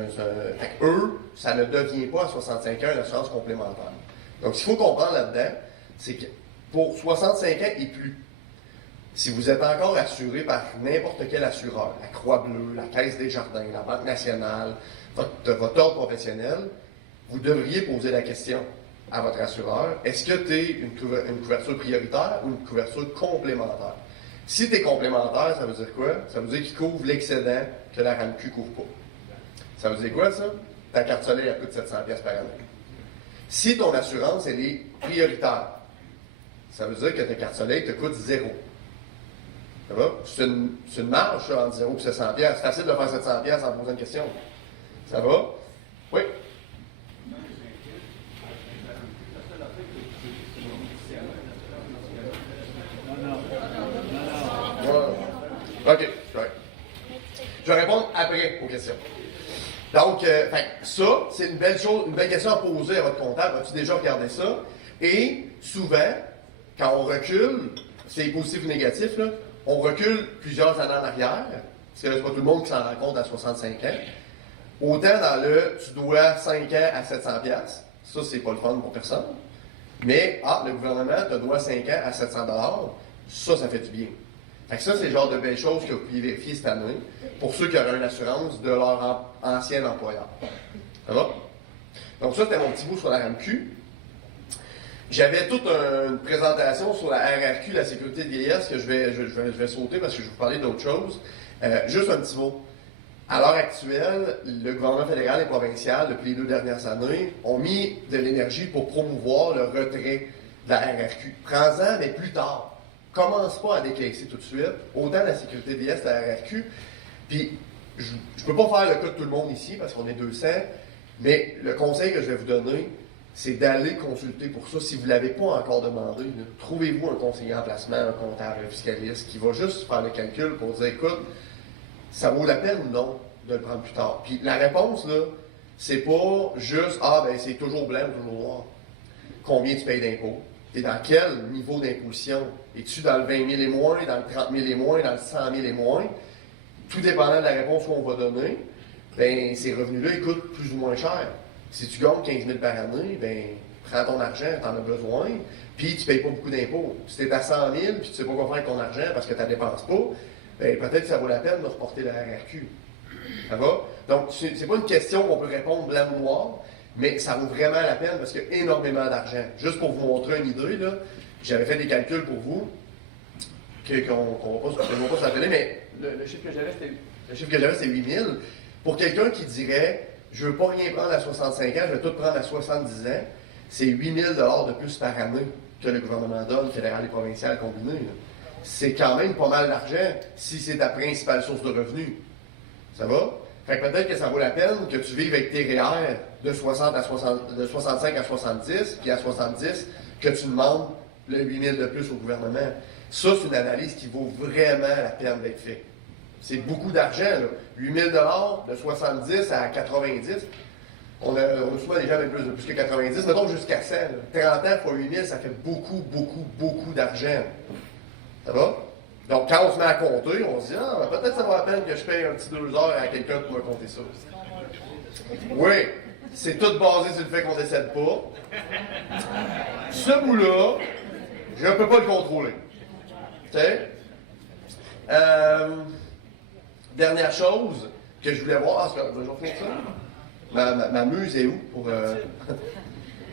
que eux, ça ne devient pas à 65 ans une assurance complémentaire. Donc, ce qu'il faut comprendre là-dedans, c'est que pour 65 ans et plus, si vous êtes encore assuré par n'importe quel assureur, la Croix-Bleue, la Caisse des Jardins, la Banque nationale, votre ordre professionnel, vous devriez poser la question à votre assureur, est-ce que tu es une couverture prioritaire ou une couverture complémentaire? Si tu es complémentaire, ça veut dire quoi? Ça veut dire qu'il couvre l'excédent que la RAMQ ne couvre pas. Ça veut dire quoi, ça? Ta carte soleil, elle coûte 700$ par année. Si ton assurance, elle est prioritaire, ça veut dire que ta carte soleil te coûte 0. Ça va? C'est une marge, ça, entre 0 et 700$. C'est facile de faire 700$ sans poser une question. Ça va? Oui? OK, correct. Je vais répondre après aux questions. Donc, ça, c'est une belle chose, une belle question à poser à votre comptable. As-tu déjà regardé ça? Et souvent, quand on recule, c'est positif ou négatif, là, on recule plusieurs années en arrière, parce que c'est pas tout le monde qui s'en rend compte à 65 ans. Autant dans le tu dois 5 ans à 700$, ça, c'est pas le fun pour personne. Mais, le gouvernement te doit 5 ans à 700$, ça fait du bien. Fait que ça, c'est le genre de belles choses que vous pouvez vérifier cette année pour ceux qui auraient une assurance de leur ancien employeur. Ça va? Donc ça, c'était mon petit bout sur la RAMQ. J'avais toute une présentation sur la RRQ, la sécurité de vieillesse, que je vais sauter parce que je vais vous parler d'autre chose. Juste un petit mot. À l'heure actuelle, le gouvernement fédéral et provincial, depuis les 2 dernières années, ont mis de l'énergie pour promouvoir le retrait de la RRQ. Prends-en, mais plus tard. Commence pas à décaisser tout de suite. Autant la sécurité de vieillesse, la RRQ. Puis, je ne peux pas faire le cas de tout le monde ici parce qu'on est 200, mais le conseil que je vais vous donner, c'est d'aller consulter pour ça. Si vous ne l'avez pas encore demandé, trouvez-vous un conseiller en placement, un comptable, un fiscaliste qui va juste faire le calcul pour dire, écoute, ça vaut la peine ou non de le prendre plus tard? Puis la réponse, là, c'est pas juste, c'est toujours blanc ou toujours noir. Combien tu payes d'impôts? Tu es dans quel niveau d'imposition? Es-tu dans le 20 000 et moins, dans le 30 000 et moins, dans le 100 000 et moins? Tout dépendant de la réponse qu'on va donner, ces revenus-là, ils coûtent plus ou moins cher. Si tu gagnes 15 000 par année, prends ton argent, tu en as besoin, puis tu ne payes pas beaucoup d'impôts. Si tu es à 100 000 puis tu ne sais pas quoi faire avec ton argent parce que tu ne dépenses pas, peut-être que ça vaut la peine de reporter la RRQ. Ça va? Donc, c'est pas une question qu'on peut répondre blanc ou noir, mais ça vaut vraiment la peine parce qu'il y a énormément d'argent. Juste pour vous montrer une idée, là, j'avais fait des calculs pour vous, qu'on ne va pas sur la télé, mais le chiffre que j'avais, c'est 8 000. Pour quelqu'un qui dirait, je ne veux pas rien prendre à 65 ans, je vais tout prendre à 70 ans, c'est 8 000 $ de plus par année que le gouvernement donne, fédéral et provincial combiné. C'est quand même pas mal d'argent si c'est ta principale source de revenus. Ça va? Fait que peut-être que ça vaut la peine que tu vives avec tes REER de 65 à 70, puis à 70, que tu demandes le 8 000 de plus au gouvernement. Ça, c'est une analyse qui vaut vraiment la peine d'être faite. C'est beaucoup d'argent, là. 8 000 $ de 70 à 90. On a souvent déjà même plus que 90, mettons jusqu'à 100. Là. 30 ans fois 8 000, ça fait beaucoup, beaucoup, beaucoup d'argent. Ça va? Donc, quand on se met à compter, on se dit, ah, ben, peut-être ça vaut la peine que je paye un petit 2 heures à quelqu'un pour me compter ça. Oui, c'est tout basé sur le fait qu'on ne décède pas. Ce bout-là, je ne peux pas le contrôler. Tu sais? Dernière chose que je voulais voir. Ah, c'est je vais finir ça. Ma muse est où pour.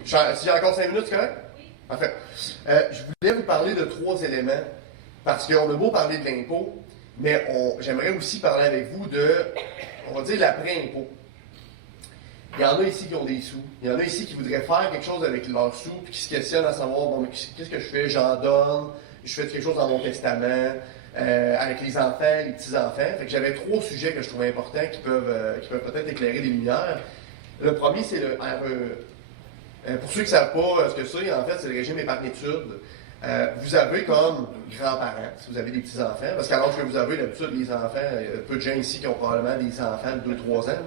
Si j'ai encore 5 minutes, c'est correct? Parfait. Je voulais vous parler de 3 éléments. Parce qu'on a beau parler de l'impôt, mais j'aimerais aussi parler avec vous de, on va dire, l'après-impôt. Il y en a ici qui ont des sous. Il y en a ici qui voudraient faire quelque chose avec leurs sous, puis qui se questionnent à savoir, bon, mais qu'est-ce que je fais? J'en donne, je fais quelque chose dans mon testament, avec les enfants, les petits-enfants. Fait que j'avais 3 sujets que je trouvais importants qui peuvent peut-être éclairer des lumières. Le premier, c'est le RE. Pour ceux qui ne savent pas ce que c'est, en fait, c'est le régime épargne-études. Vous avez comme grands-parents, si vous avez des petits-enfants, parce qu'à l'âge que vous avez, d'habitude, les enfants, il y a peu de gens ici qui ont probablement des enfants de 2-3 ans.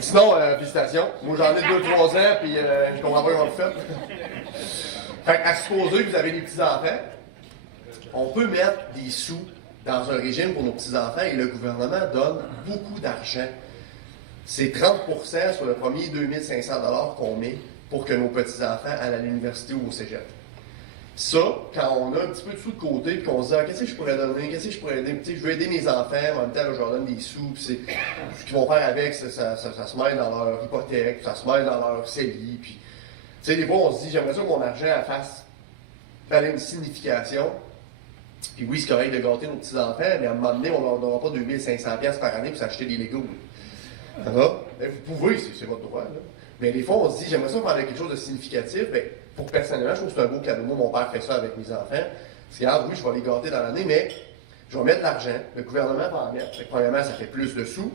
Sinon, félicitations. Moi, j'en ai 2-3 ans, puis je comprends pas comment vous faites. Fait qu'à supposer que vous avez des petits-enfants, on peut mettre des sous dans un régime pour nos petits-enfants et le gouvernement donne beaucoup d'argent. C'est 30% sur le premier 2500 $ qu'on met pour que nos petits-enfants aillent à l'université ou au cégep. Ça, quand on a un petit peu de sous de côté, puis qu'on se dit, ah, qu'est-ce que je pourrais donner, qu'est-ce que je pourrais aider, je veux aider mes enfants, en même temps, là, je leur donne des sous, puis ce qu'ils vont faire avec, ça se mêle dans leur hypothèque, ça se mêle dans leur CELI, puis, tu sais, des fois, on se dit, j'aimerais ça que mon argent fasse une signification, puis oui, c'est correct de gâter nos petits-enfants, mais à un moment donné, on ne leur donnera pas 2500$ par année pour s'acheter des Legos. Ça va? Vous pouvez, c'est votre droit, là. Mais des fois, on se dit, j'aimerais ça faire quelque chose de significatif. Bien, pour personnellement, je trouve que c'est un beau cadeau. Moi, mon père fait ça avec mes enfants. C'est grave, oui, je vais les gâter dans l'année, mais je vais mettre de l'argent. Le gouvernement va en mettre. Premièrement, ça fait plus de sous.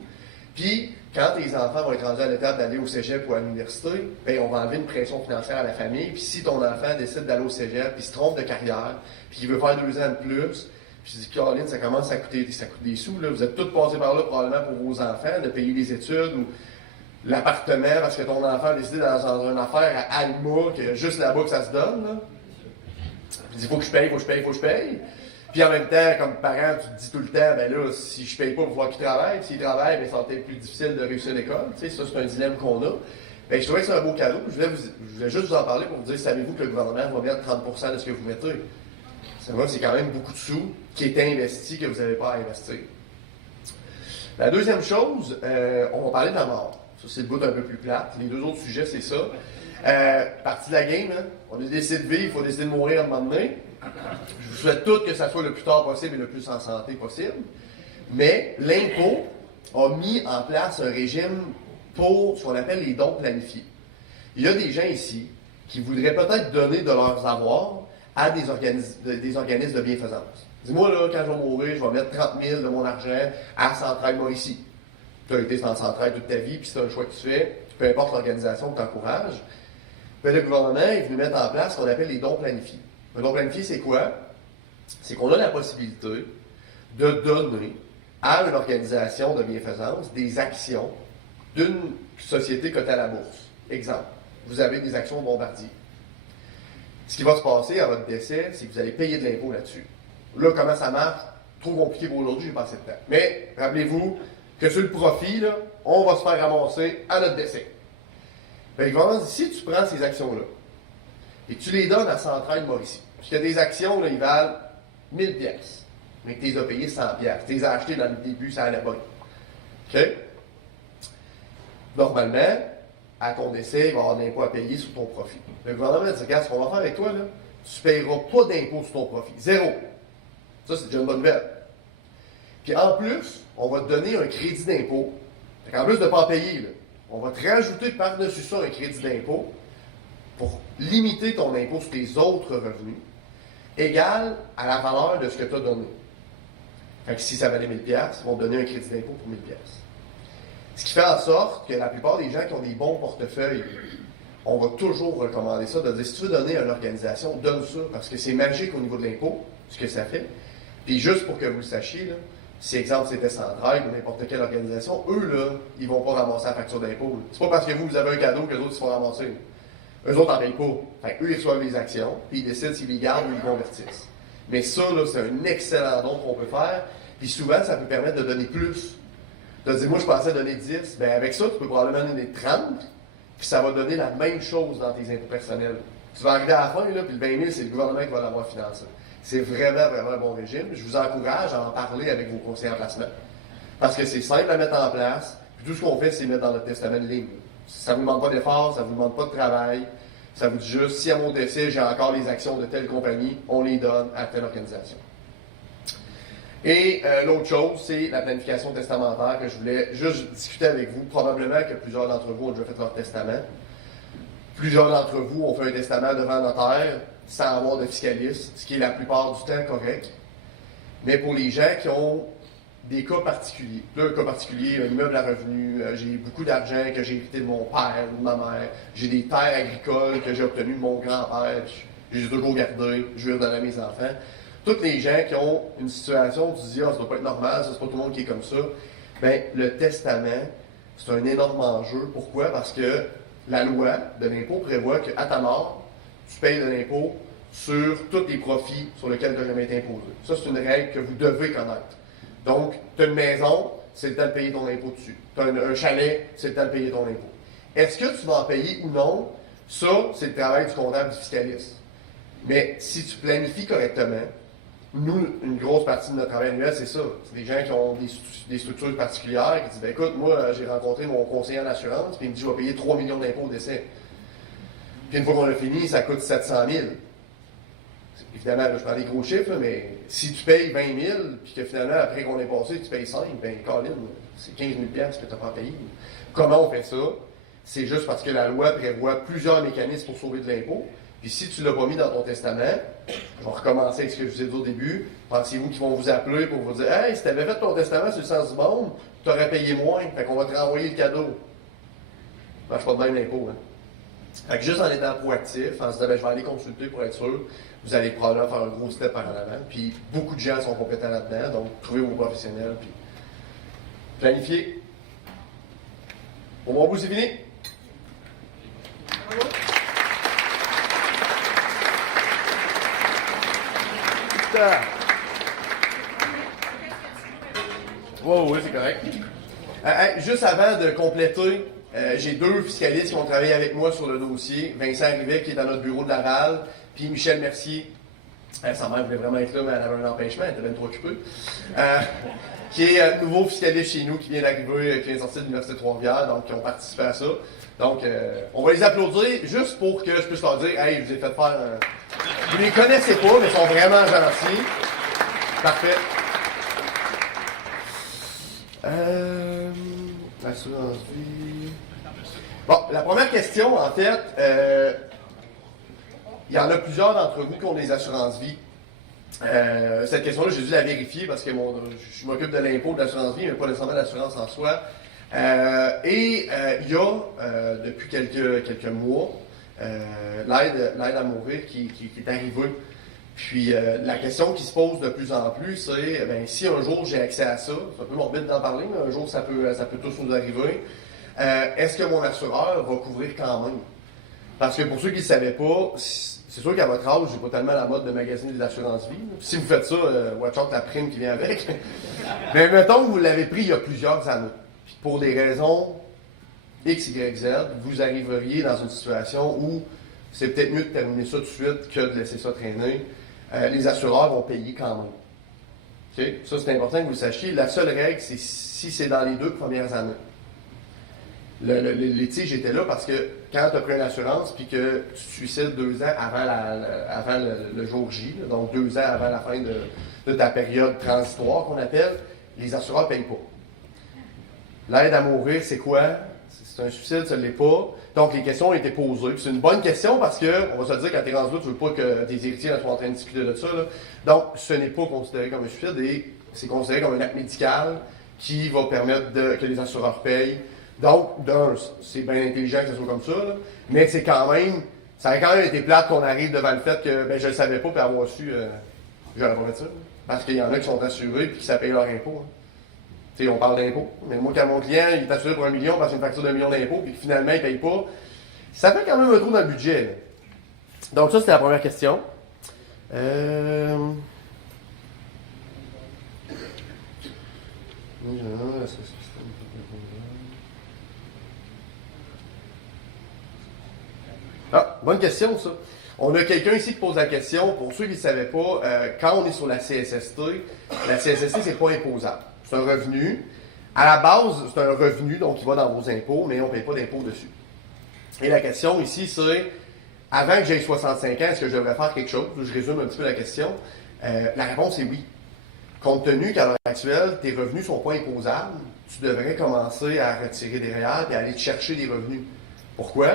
Puis, quand tes enfants vont être rendus à l'étape d'aller au cégep ou à l'université, bien, on va enlever une pression financière à la famille. Puis, si ton enfant décide d'aller au cégep, puis se trompe de carrière, puis qu'il veut faire 2 ans de plus, puis je dis, Caroline, ça commence à coûter des sous. Là. Vous êtes tous passés par là probablement pour vos enfants, de payer les études ou l'appartement parce que ton enfant a décidé dans une affaire à Alma, qu'il y a juste là-bas que ça se donne. Là. Puis il faut que je paye, faut que je paye. Puis en même temps, comme parent, tu te dis tout le temps, ben là, si je paye pas, il va falloir qu'il travaille. S'il travaille, ben ça va être plus difficile de réussir l'école. Tu sais, ça, c'est un dilemme qu'on a. Ben, je trouvais que c'est un beau cadeau. Je voulais juste vous en parler pour vous dire, savez-vous que le gouvernement va mettre 30% de ce que vous mettez? C'est quand même beaucoup de sous qui est investi que vous n'avez pas à investir. La deuxième chose, on va parler de la mort. Ça, c'est le bout un peu plus plate. Les 2 autres sujets, c'est ça. Partie de la game, hein? On a décidé de vivre, il faut décider de mourir à un moment donné. Je vous souhaite tous que ça soit le plus tard possible et le plus en santé possible. Mais l'impôt a mis en place un régime pour ce qu'on appelle les dons planifiés. Il y a des gens ici qui voudraient peut-être donner de leurs avoirs à des organismes de bienfaisance. Dis-moi, là, quand je vais mourir, je vais mettre 30 000 de mon argent à Centraide Mauricie. Tu as été dans Centraide toute ta vie, puis c'est un choix que tu fais, peu importe l'organisation que tu encourages. Puis le gouvernement est venu mettre en place ce qu'on appelle les dons planifiés. Un don planifié, c'est quoi? C'est qu'on a la possibilité de donner à une organisation de bienfaisance des actions d'une société cotée à la bourse. Exemple, vous avez des actions de Bombardier. Ce qui va se passer à votre décès, c'est que vous allez payer de l'impôt là-dessus. Là, comment ça marche? Trop compliqué pour aujourd'hui, j'ai pas assez de temps. Mais, rappelez-vous que sur le profit, là, on va se faire ramasser à notre décès. Bien, vraiment, si tu prends ces actions-là et que tu les donnes à Centraide Mauricie, parce qu'il y a des actions, là, ils valent 1000$, mais que tu les as payées 100$. Tu les as achetées dans le début, ça allait bien. OK? Normalement, à ton décès, il va y avoir de l'impôt à payer sur ton profit. Le gouvernement dit, regarde, ce qu'on va faire avec toi, là, tu ne payeras pas d'impôt sur ton profit. 0. Ça, c'est déjà une bonne nouvelle. Puis en plus, on va te donner un crédit d'impôt. En plus de ne pas en payer, là, on va te rajouter par-dessus ça un crédit d'impôt pour limiter ton impôt sur tes autres revenus, égal à la valeur de ce que tu as donné. Fait que si ça valait 1000$, ils vont te donner un crédit d'impôt pour 1000$. Ce qui fait en sorte que la plupart des gens qui ont des bons portefeuilles, on va toujours recommander ça, de dire, si tu veux donner à une organisation, donne ça, parce que c'est magique au niveau de l'impôt, ce que ça fait. Puis juste pour que vous le sachiez, là, si exemple c'était Centraide ou n'importe quelle organisation, eux, là, ils vont pas ramasser la facture d'impôt. C'est pas parce que vous avez un cadeau que les autres se font ramasser. Eux autres n'en payent pas. Fait eux, ils reçoivent les actions, puis ils décident s'ils les gardent ou ils convertissent. Mais ça, là, c'est un excellent don qu'on peut faire. Puis souvent, ça peut permettre de donner plus. Tu as dit, moi, je pensais donner 10. Bien, avec ça, tu peux probablement donner 30. Puis ça va donner la même chose dans tes impôts personnels. Tu vas arriver à la fin, là, puis le 20 000, c'est le gouvernement qui va l'avoir financé. C'est vraiment, vraiment un bon régime. Je vous encourage à en parler avec vos conseillers en placement. Parce que c'est simple à mettre en place. Puis tout ce qu'on fait, c'est mettre dans notre testament de ligne. Ça ne vous demande pas d'effort, ça ne vous demande pas de travail. Ça vous dit juste, si à mon décès, j'ai encore les actions de telle compagnie, on les donne à telle organisation. Et l'autre chose, c'est la planification testamentaire que je voulais juste discuter avec vous. Probablement que plusieurs d'entre vous ont déjà fait leur testament. Plusieurs d'entre vous ont fait un testament devant notaire sans avoir de fiscaliste, ce qui est la plupart du temps correct. Mais pour les gens qui ont des cas particuliers, là, un cas particulier, un immeuble à revenu, j'ai beaucoup d'argent que j'ai hérité de mon père ou de ma mère, j'ai des terres agricoles que j'ai obtenues de mon grand-père, je les ai toujours gardées, je vais les redonner à mes enfants. Tous les gens qui ont une situation où tu te dis, ah, ça doit pas être normal, ça, c'est pas tout le monde qui est comme ça, bien, le testament, c'est un énorme enjeu. Pourquoi? Parce que la loi de l'impôt prévoit qu'à ta mort, tu payes de l'impôt sur tous les profits sur lesquels tu n'as jamais été imposé. Ça, c'est une règle que vous devez connaître. Donc, tu as une maison, c'est le temps de payer ton impôt dessus. Tu as un chalet, c'est le temps de payer ton impôt. Est-ce que tu vas en payer ou non? Ça, c'est le travail du comptable, du fiscaliste. Mais si tu planifies correctement, nous, une grosse partie de notre travail annuel, c'est ça. C'est des gens qui ont des structures particulières qui disent, ben, écoute, moi, j'ai rencontré mon conseiller en assurance, puis il me dit, je vais payer 3 millions d'impôts au décès. Puis une fois qu'on a fini, ça coûte 700 000. Évidemment, là, je prends des gros chiffres, là, mais si tu payes 20 000, puis que finalement, après qu'on est passé, tu payes 5, ben, Colin, c'est 15 000 que tu n'as pas payé. Comment on fait ça? C'est juste parce que la loi prévoit plusieurs mécanismes pour sauver de l'impôt. Puis si tu ne l'as pas mis dans ton testament, je vais recommencer avec ce que je vous ai dit au début. Pensez-vous qu'ils vont vous appeler pour vous dire, hey, si tu avais fait ton testament sur le sens du monde, tu aurais payé moins, fait qu'on va te renvoyer le cadeau. Ça marche pas de même l'impôt, hein? Fait que juste en étant proactif, en se disant, ben, je vais aller consulter pour être sûr, vous allez probablement faire un gros step par en avant. Puis beaucoup de gens sont compétents là-dedans, donc trouvez vos professionnels, puis planifiez. Au bon bout, c'est fini. Wow, oui, c'est correct. Juste avant de compléter, j'ai deux fiscalistes qui ont travaillé avec moi sur le dossier. Vincent Rivet, qui est dans notre bureau de Laval, puis Michel Mercier. Sa mère voulait vraiment être là, mais elle avait un empêchement, elle était même trop occupée. Qui est nouveau fiscaliste chez nous, qui vient d'arriver, qui vient de sortir de l'Université de Trois-Rivières, donc qui ont participé à ça. Donc, on va les applaudir juste pour que je puisse leur dire, hey, je vous ai fait faire un... Vous les connaissez pas, mais ils sont vraiment gentils. Parfait. Assurance vie. Bon, la première question, en fait, il y en a plusieurs d'entre vous qui ont des assurances vie. Cette question-là, j'ai dû la vérifier parce que je m'occupe de l'impôt de l'assurance vie, mais pas nécessairement de l'assurance en soi. Il y a, depuis quelques mois, l'aide à mourir qui est arrivée. Puis la question qui se pose de plus en plus, c'est ben, si un jour j'ai accès à ça, c'est un peu morbide d'en parler, mais un jour ça peut tous nous arriver, est-ce que mon assureur va couvrir quand même? Parce que pour ceux qui ne savaient pas, c'est sûr qu'à votre âge, j'ai pas tellement la mode de magasiner de l'assurance vie. Si vous faites ça, watch out la prime qui vient avec. Mais mettons que vous l'avez pris il y a plusieurs années. Puis pour des raisons X, Y, Z, vous arriveriez dans une situation où c'est peut-être mieux de terminer ça tout de suite que de laisser ça traîner. Les assureurs vont payer quand même. Okay? Ça, c'est important que vous le sachiez. La seule règle, c'est si c'est dans les 2 premières années. Le litige était là parce que quand tu as pris une assurance puis que tu te suicides 2 ans avant le jour J, là, donc 2 ans avant la fin de ta période transitoire qu'on appelle, les assureurs ne payent pas. L'aide à mourir, c'est quoi? C'est un suicide, ça ne l'est pas. Donc, les questions ont été posées. C'est une bonne question parce que, on va se dire, quand tu es rendu là, tu ne veux pas que tes héritiers soient en train de discuter de ça. Là. Donc, ce n'est pas considéré comme un suicide et c'est considéré comme un acte médical qui va permettre que les assureurs payent. Donc, c'est bien intelligent que ce soit comme ça, là, mais c'est quand même, ça a quand même été plate qu'on arrive devant le fait que ben, je ne le savais pas, puis avoir su, j'aurais pas fait ça. Parce qu'il y en a qui sont assurés et qui ça paye leur impôt. Hein. Tu sais, on parle d'impôt. Mais moi, quand mon client il est assuré pour 1 million parce qu'il a une facture d'1 million d'impôt, puis que finalement, il ne paye pas, ça fait quand même un trou dans le budget. Là. Donc, ça, c'était la première question. Ah, bonne question, ça. On a quelqu'un ici qui pose la question. Pour ceux qui ne savaient pas, quand on est sur la CSST, c'est pas imposable. C'est un revenu. À la base, c'est un revenu, donc il va dans vos impôts, mais on ne paye pas d'impôts dessus. Et la question ici, c'est, avant que j'aie 65 ans, est-ce que je devrais faire quelque chose? Je résume un petit peu la question. La réponse est oui. Compte tenu qu'à l'heure actuelle, tes revenus ne sont pas imposables, tu devrais commencer à retirer des REER et aller te chercher des revenus. Pourquoi?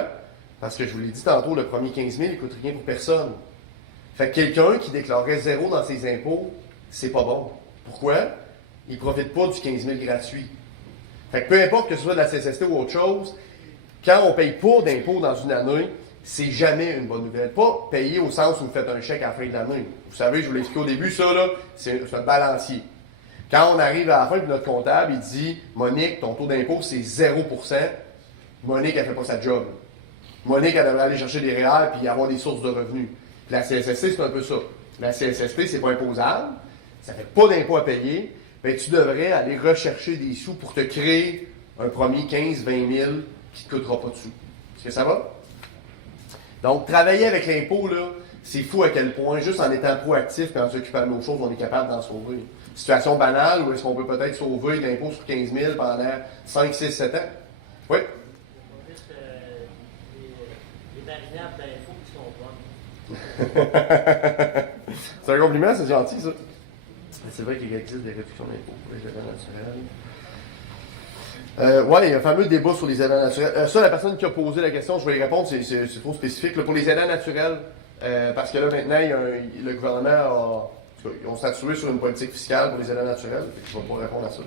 Parce que je vous l'ai dit tantôt, le premier 15 000 ne coûte rien pour personne. Fait que quelqu'un qui déclarerait 0 dans ses impôts, c'est pas bon. Pourquoi? Il ne profite pas du 15 000 gratuit. Fait que peu importe que ce soit de la CSST ou autre chose, quand on ne paye pas d'impôts dans une année, c'est jamais une bonne nouvelle. Pas payer au sens où vous faites un chèque à la fin de l'année. Vous savez, je vous l'ai expliqué au début, ça, là, c'est un balancier. Quand on arrive à la fin de notre comptable, il dit « Monique, ton taux d'impôt, c'est 0%. » Monique, elle ne fait pas sa job. Monique, elle devrait aller chercher des REER et avoir des sources de revenus. Puis la CSST, c'est un peu ça. La CSST, c'est pas imposable. Ça ne fait pas d'impôt à payer. Mais tu devrais aller rechercher des sous pour te créer un premier 15, 20 000 qui ne te coûtera pas de sous. Est-ce que ça va? Donc, travailler avec l'impôt, là, c'est fou à quel point, juste en étant proactif et en s'occupant de nos choses, on est capable d'en sauver. Situation banale où est-ce qu'on peut peut-être sauver l'impôt sur 15 000 pendant 5, 6, 7 ans? Oui? Les variables d'impôt qui sont bonnes. C'est un compliment, c'est gentil, ça. C'est vrai qu'il existe des réductions d'impôts pour les éléments naturels. Oui, il y a un fameux débat sur les aidants naturels. Ça, la personne qui a posé la question, je vais y répondre, c'est trop spécifique. Là, pour les aidants naturels, parce que là, maintenant, le gouvernement ils ont statué sur une politique fiscale pour les aidants naturels. Je ne vais pas répondre à ça.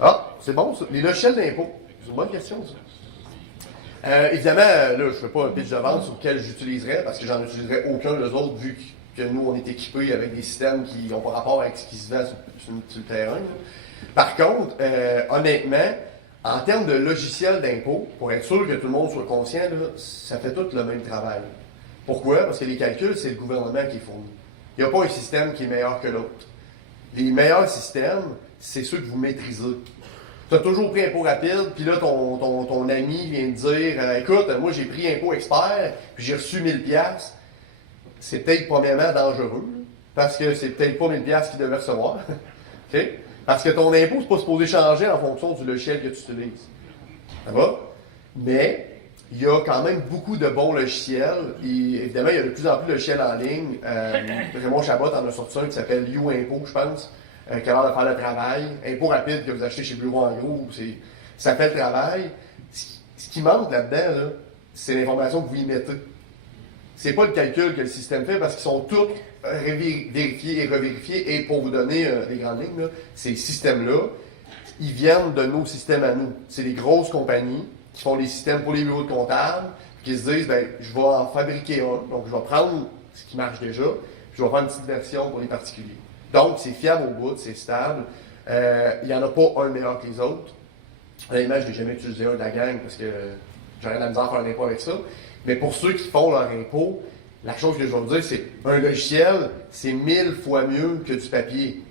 Ah, c'est bon, ça. Les logiciels d'impôt. C'est une bonne question, ça. Évidemment, là, je ne fais pas un pitch de vente sur lequel j'utiliserais, parce que j'en utiliserais aucun des autres, vu que nous, on est équipés avec des systèmes qui n'ont pas rapport avec ce qui se vend sur le terrain. Là. Par contre, honnêtement, en termes de logiciels d'impôt, pour être sûr que tout le monde soit conscient, là, ça fait tout le même travail. Pourquoi? Parce que les calculs, c'est le gouvernement qui fournit. Il n'y a pas un système qui est meilleur que l'autre. Les meilleurs systèmes, c'est ceux que vous maîtrisez. Tu as toujours pris Impôt Rapide, puis là, ton ami vient te dire écoute, moi j'ai pris Impôt Expert, puis j'ai reçu 1000$. C'est peut-être premièrement dangereux, parce que c'est peut-être pas 1000$ qu'il devait recevoir. Okay? Parce que ton impôt, c'est pas supposé changer en fonction du logiciel que tu utilises. Ça va? Mais il y a quand même beaucoup de bons logiciels. Et évidemment, il y a de plus en plus de logiciels en ligne. Raymond Chabot en a sorti un qui s'appelle YouImpôt, je pense, qui a l'air de faire le travail. Impôt Rapide que vous achetez chez Bureau en gros, ça fait le travail. Ce qui manque là-dedans, là, c'est l'information que vous y mettez. C'est pas le calcul que le système fait parce qu'ils sont tous vérifiés et revérifiés. Et pour vous donner les grandes lignes, là, ces systèmes-là, ils viennent de nos systèmes à nous. C'est les grosses compagnies qui font les systèmes pour les bureaux de comptables, qui se disent, ben, je vais en fabriquer un. Donc, je vais prendre ce qui marche déjà, puis je vais faire une petite version pour les particuliers. Donc, c'est fiable au bout, c'est stable. Il n'y en a pas un meilleur que les autres. Honnêtement, je n'ai jamais utilisé un de la gang parce que j'aurais de la misère à faire un impôt avec ça. Mais pour ceux qui font leur impôt, la chose que je vais vous dire, c'est un logiciel, c'est 1000 fois mieux que du papier.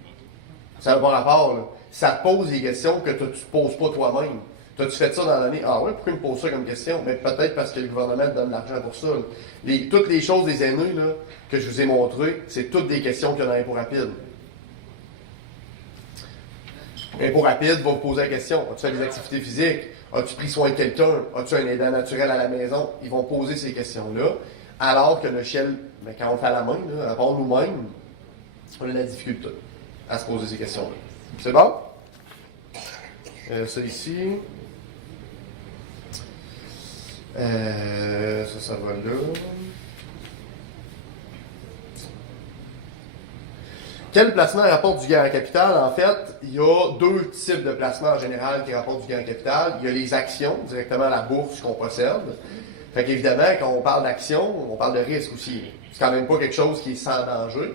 Ça n'a pas rapport, là. Ça te pose des questions que tu ne te poses pas toi-même. T'as-tu fait ça dans l'année? Ah ouais, pourquoi il me pose ça comme question? Mais peut-être parce que le gouvernement te donne de l'argent pour ça. Toutes les choses des années là, que je vous ai montrées, c'est toutes des questions qu'il y a dans l'impôt rapide. L'impôt rapide va vous poser la question. As-tu fait des activités physiques? As-tu pris soin de quelqu'un? As-tu un aidant naturel à la maison? Ils vont poser ces questions-là. Alors que le Shell, ben, quand on le fait à la main, là, à part nous-mêmes, on a de la difficulté à se poser ces questions-là. C'est bon? Ça ici. Ça va là. Quel placement rapporte du gain en capital? En fait, il y a deux types de placements en général qui rapportent du gain en capital. Il y a les actions, directement à la bourse qu'on possède. Fait qu'évidemment, quand on parle d'actions, on parle de risque aussi. C'est quand même pas quelque chose qui est sans danger.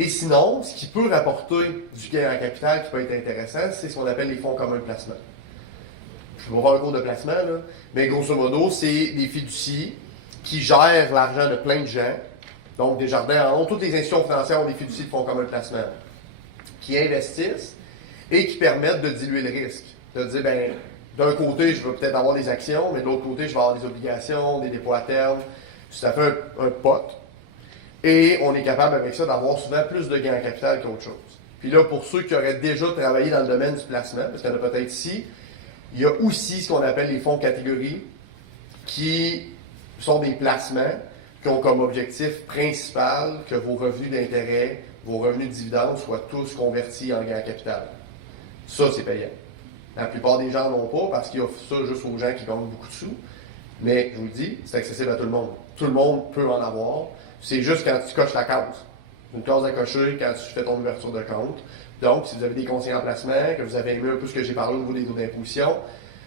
Et sinon, ce qui peut rapporter du gain en capital qui peut être intéressant, c'est ce qu'on appelle les fonds communs de placement. Je vais voir un cours de placement, là, mais grosso modo, c'est des fiducies qui gèrent l'argent de plein de gens. Donc, Desjardins en ont, toutes les institutions financières ont des fiducies de fonds communs de placement qui investissent et qui permettent de diluer le risque. De dire, ben, d'un côté, je vais peut-être avoir des actions, mais de l'autre côté, je vais avoir des obligations, des dépôts à terme. Ça fait un pot. Et on est capable avec ça d'avoir souvent plus de gains en capital qu'autre chose. Puis là, pour ceux qui auraient déjà travaillé dans le domaine du placement, parce qu'il y en a peut-être ici, il y a aussi ce qu'on appelle les fonds catégories, qui sont des placements qui ont comme objectif principal que vos revenus d'intérêt, vos revenus de dividendes soient tous convertis en gains en capital. Ça, c'est payant. La plupart des gens n'ont pas parce qu'ils offrent ça juste aux gens qui gagnent beaucoup de sous. Mais, je vous le dis, c'est accessible à tout le monde. Tout le monde peut en avoir. C'est juste quand tu coches la case. Une case à cocher quand tu fais ton ouverture de compte. Donc, si vous avez des conseillers en placement, que vous avez aimé un peu ce que j'ai parlé au niveau des taux d'imposition,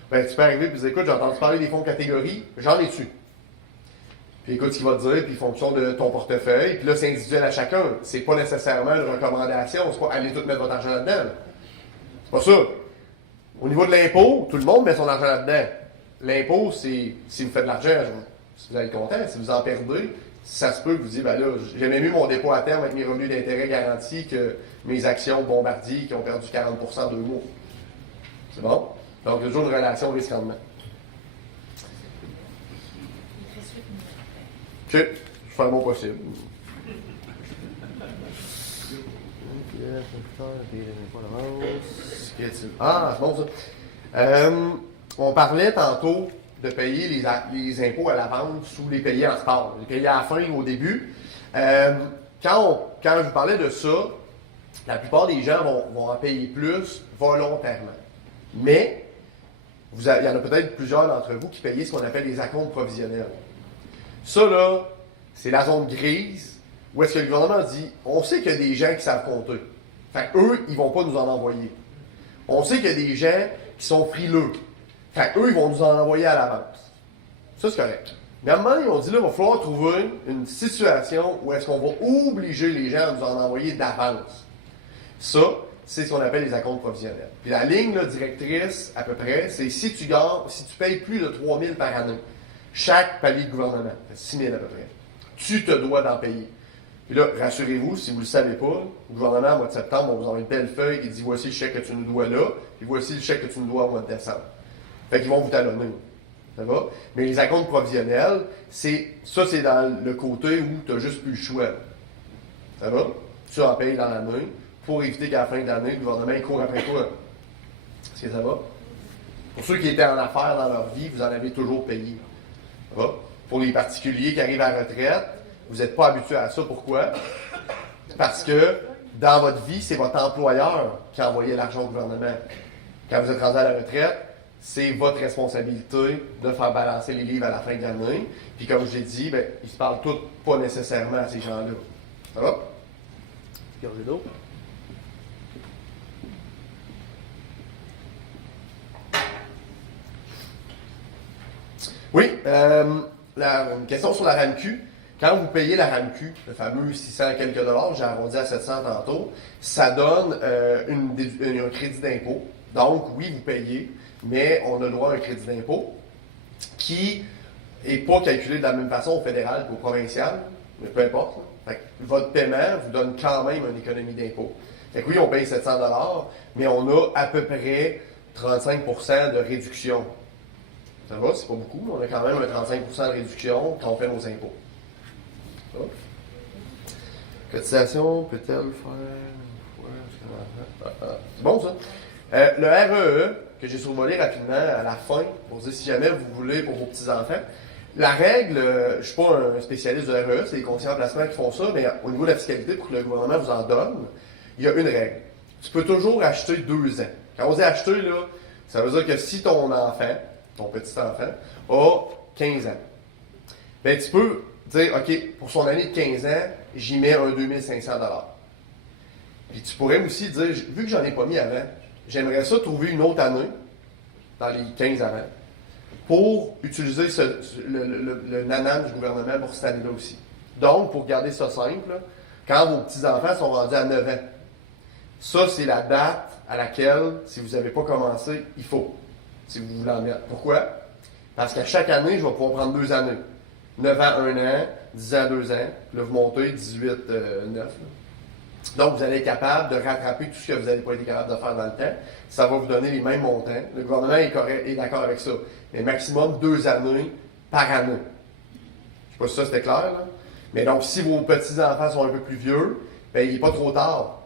ben, tu peux arriver et dire, écoute, j'ai entendu parler des fonds catégories, j'en ai dessus. Puis écoute ce qu'il va te dire, puis fonction de ton portefeuille, puis là, c'est individuel à chacun. C'est pas nécessairement une recommandation, c'est pas allez tout mettre votre argent là-dedans. C'est pas ça. Au niveau de l'impôt, tout le monde met son argent là-dedans. L'impôt, c'est si vous faites de l'argent, si vous allez être content. Si vous en perdez, ça se peut que vous dites, ben là, j'aimais mieux mon dépôt à terme avec mes revenus d'intérêt garantis que mes actions Bombardier qui ont perdu 40% en 2 mois. C'est bon? Donc, il y a toujours une relation risque-rendement. OK, je fais le bon possible. Ah, c'est bon ça. On parlait tantôt de payer les impôts à la vente sous les payer en retard. Les payer à la fin ou au début. Quand je vous parlais de ça, la plupart des gens vont en payer plus volontairement. Mais, il y en a peut-être plusieurs d'entre vous qui payaient ce qu'on appelle les acomptes provisionnels. Ça, là, c'est la zone grise où est-ce que le gouvernement dit on sait qu'il y a des gens qui savent compter. Fait eux, ils vont pas nous en envoyer. On sait qu'il y a des gens qui sont frileux. Fait eux, ils vont nous en envoyer à l'avance. Ça, c'est correct. Mais à un moment donné, on dit là, il va falloir trouver une situation où est-ce qu'on va obliger les gens à nous en envoyer d'avance. Ça, c'est ce qu'on appelle les acomptes provisionnels. Puis la ligne là, directrice, à peu près, c'est si tu payes plus de 3 000 par année, chaque palier de gouvernement, 6 000 à peu près, tu te dois d'en payer. Puis là, rassurez-vous, si vous ne le savez pas, le gouvernement, au mois de septembre, on vous envoie une belle feuille qui dit voici le chèque que tu nous dois là, puis voici le chèque que tu nous dois au mois de décembre. Fait qu'ils vont vous talonner. Ça va? Mais les acomptes provisionnels, c'est dans le côté où tu n'as juste plus le choix. Ça va? Tu en payes dans l'année pour éviter qu'à la fin de l'année, le gouvernement il court après toi. Est-ce que ça va? Pour ceux qui étaient en affaires dans leur vie, vous en avez toujours payé. Ça va? Pour les particuliers qui arrivent à la retraite, vous n'êtes pas habitués à ça. Pourquoi? Parce que dans votre vie, c'est votre employeur qui a envoyé l'argent au gouvernement. Quand vous êtes rendu à la retraite, c'est votre responsabilité de faire balancer les livres à la fin de l'année. Puis comme je l'ai dit, ben, ils ne se parlent tous pas nécessairement à ces gens-là. Ça va? Gorgée d'eau. Oui, une question sur la RAMQ. Quand vous payez la RAMQ, le fameux 600 quelques dollars, j'ai arrondi à 700 tantôt, ça donne un crédit d'impôt. Donc, oui, vous payez, mais on a le droit à un crédit d'impôt qui n'est pas calculé de la même façon au fédéral qu'au provincial, mais peu importe. Fait que votre paiement vous donne quand même une économie d'impôt. Fait que oui, on paye 700 dollars, mais on a à peu près 35% de réduction. Ça va, c'est pas beaucoup, mais on a quand même un 35% de réduction quand on fait nos impôts. Ça va? Cotisation peut-elle faire... C'est bon, ça? Le REE, que j'ai survolé rapidement à la fin, pour dire si jamais vous voulez pour vos petits-enfants, la règle, je ne suis pas un spécialiste du REE, c'est les conseillers en placement qui font ça, mais au niveau de la fiscalité, pour que le gouvernement vous en donne, il y a une règle. Tu peux toujours acheter 2 ans. Quand on dit acheter, là, ça veut dire que si ton enfant, ton petit-enfant, a 15 ans, bien, tu peux dire, OK, pour son année de 15 ans, j'y mets un 2500 $. Puis tu pourrais aussi dire, vu que j'en ai pas mis avant, j'aimerais ça trouver une autre année, dans les 15 avant, pour utiliser le nanan du gouvernement pour cette année-là aussi. Donc, pour garder ça simple, quand vos petits-enfants sont rendus à 9 ans. Ça, c'est la date à laquelle, si vous n'avez pas commencé, il faut, si vous voulez en mettre. Pourquoi? Parce qu'à chaque année, je vais pouvoir prendre 2 années. 9 ans, 1 an, 10 ans, 2 ans. Là, vous montez 18, 9. Donc, vous allez être capable de rattraper tout ce que vous n'avez pas été capable de faire dans le temps. Ça va vous donner les mêmes montants. Le gouvernement est d'accord avec ça. Mais maximum 2 années par année. Je ne sais pas si ça c'était clair, là. Mais donc, si vos petits-enfants sont un peu plus vieux, ben, il n'est pas trop tard.